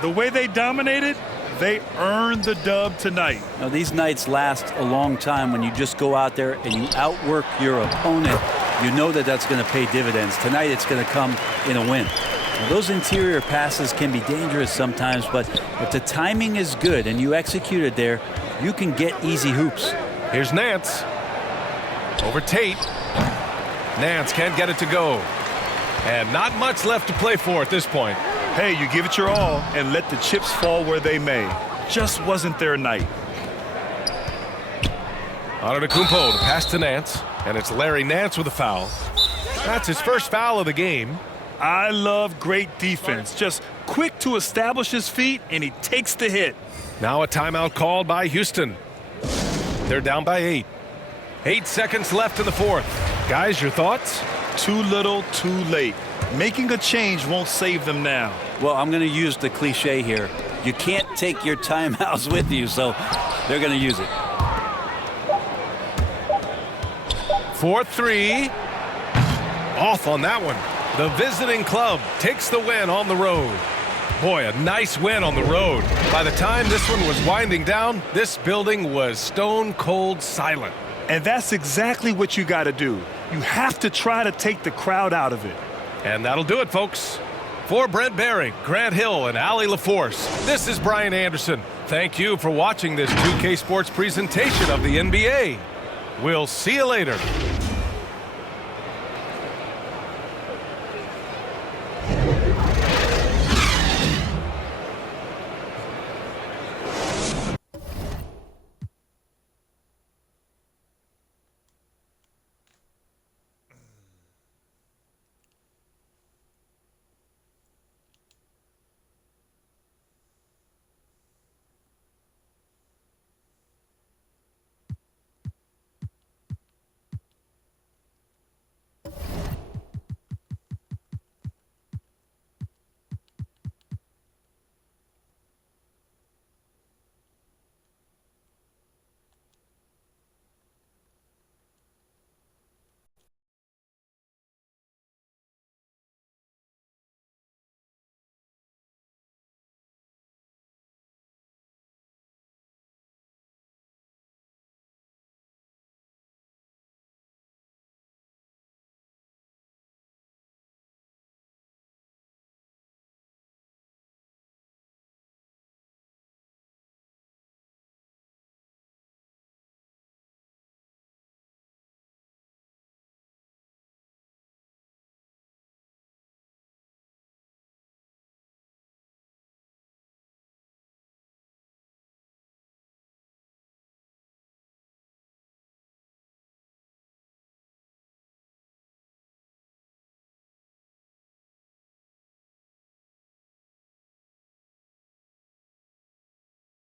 The way they dominated, they earned the dub tonight. Now, these nights last a long time when you just go out there and you outwork your opponent. You know that that's going to pay dividends. Tonight, it's going to come in a win. Now, those interior passes can be dangerous sometimes, but if the timing is good and you execute it there, you can get easy hoops. Here's Nance. Over Tate. Nance can't get it to go. And not much left to play for at this point. Hey, you give it your all and let the chips fall where they may. Just wasn't their night. Antetokounmpo, the pass to Nance, and it's Larry Nance with a foul. That's his first foul of the game. I love great defense. Just quick to establish his feet, and he takes the hit. Now a timeout called by Houston. They're down by 8. 8 seconds left in the fourth. Guys, your thoughts? Too little, too late. Making a change won't save them now. Well, I'm going to use the cliche here. You can't take your timeouts with you, so they're going to use it. 4-3. Off on that one. The visiting club takes the win on the road. Boy, a nice win on the road. By the time this one was winding down, this building was stone cold silent. And that's exactly what you got to do. You have to try to take the crowd out of it. And that'll do it, folks. For Brent Barry, Grant Hill, and Allie LaForce, this is Brian Anderson. Thank you for watching this 2K Sports presentation of the NBA. We'll see you later.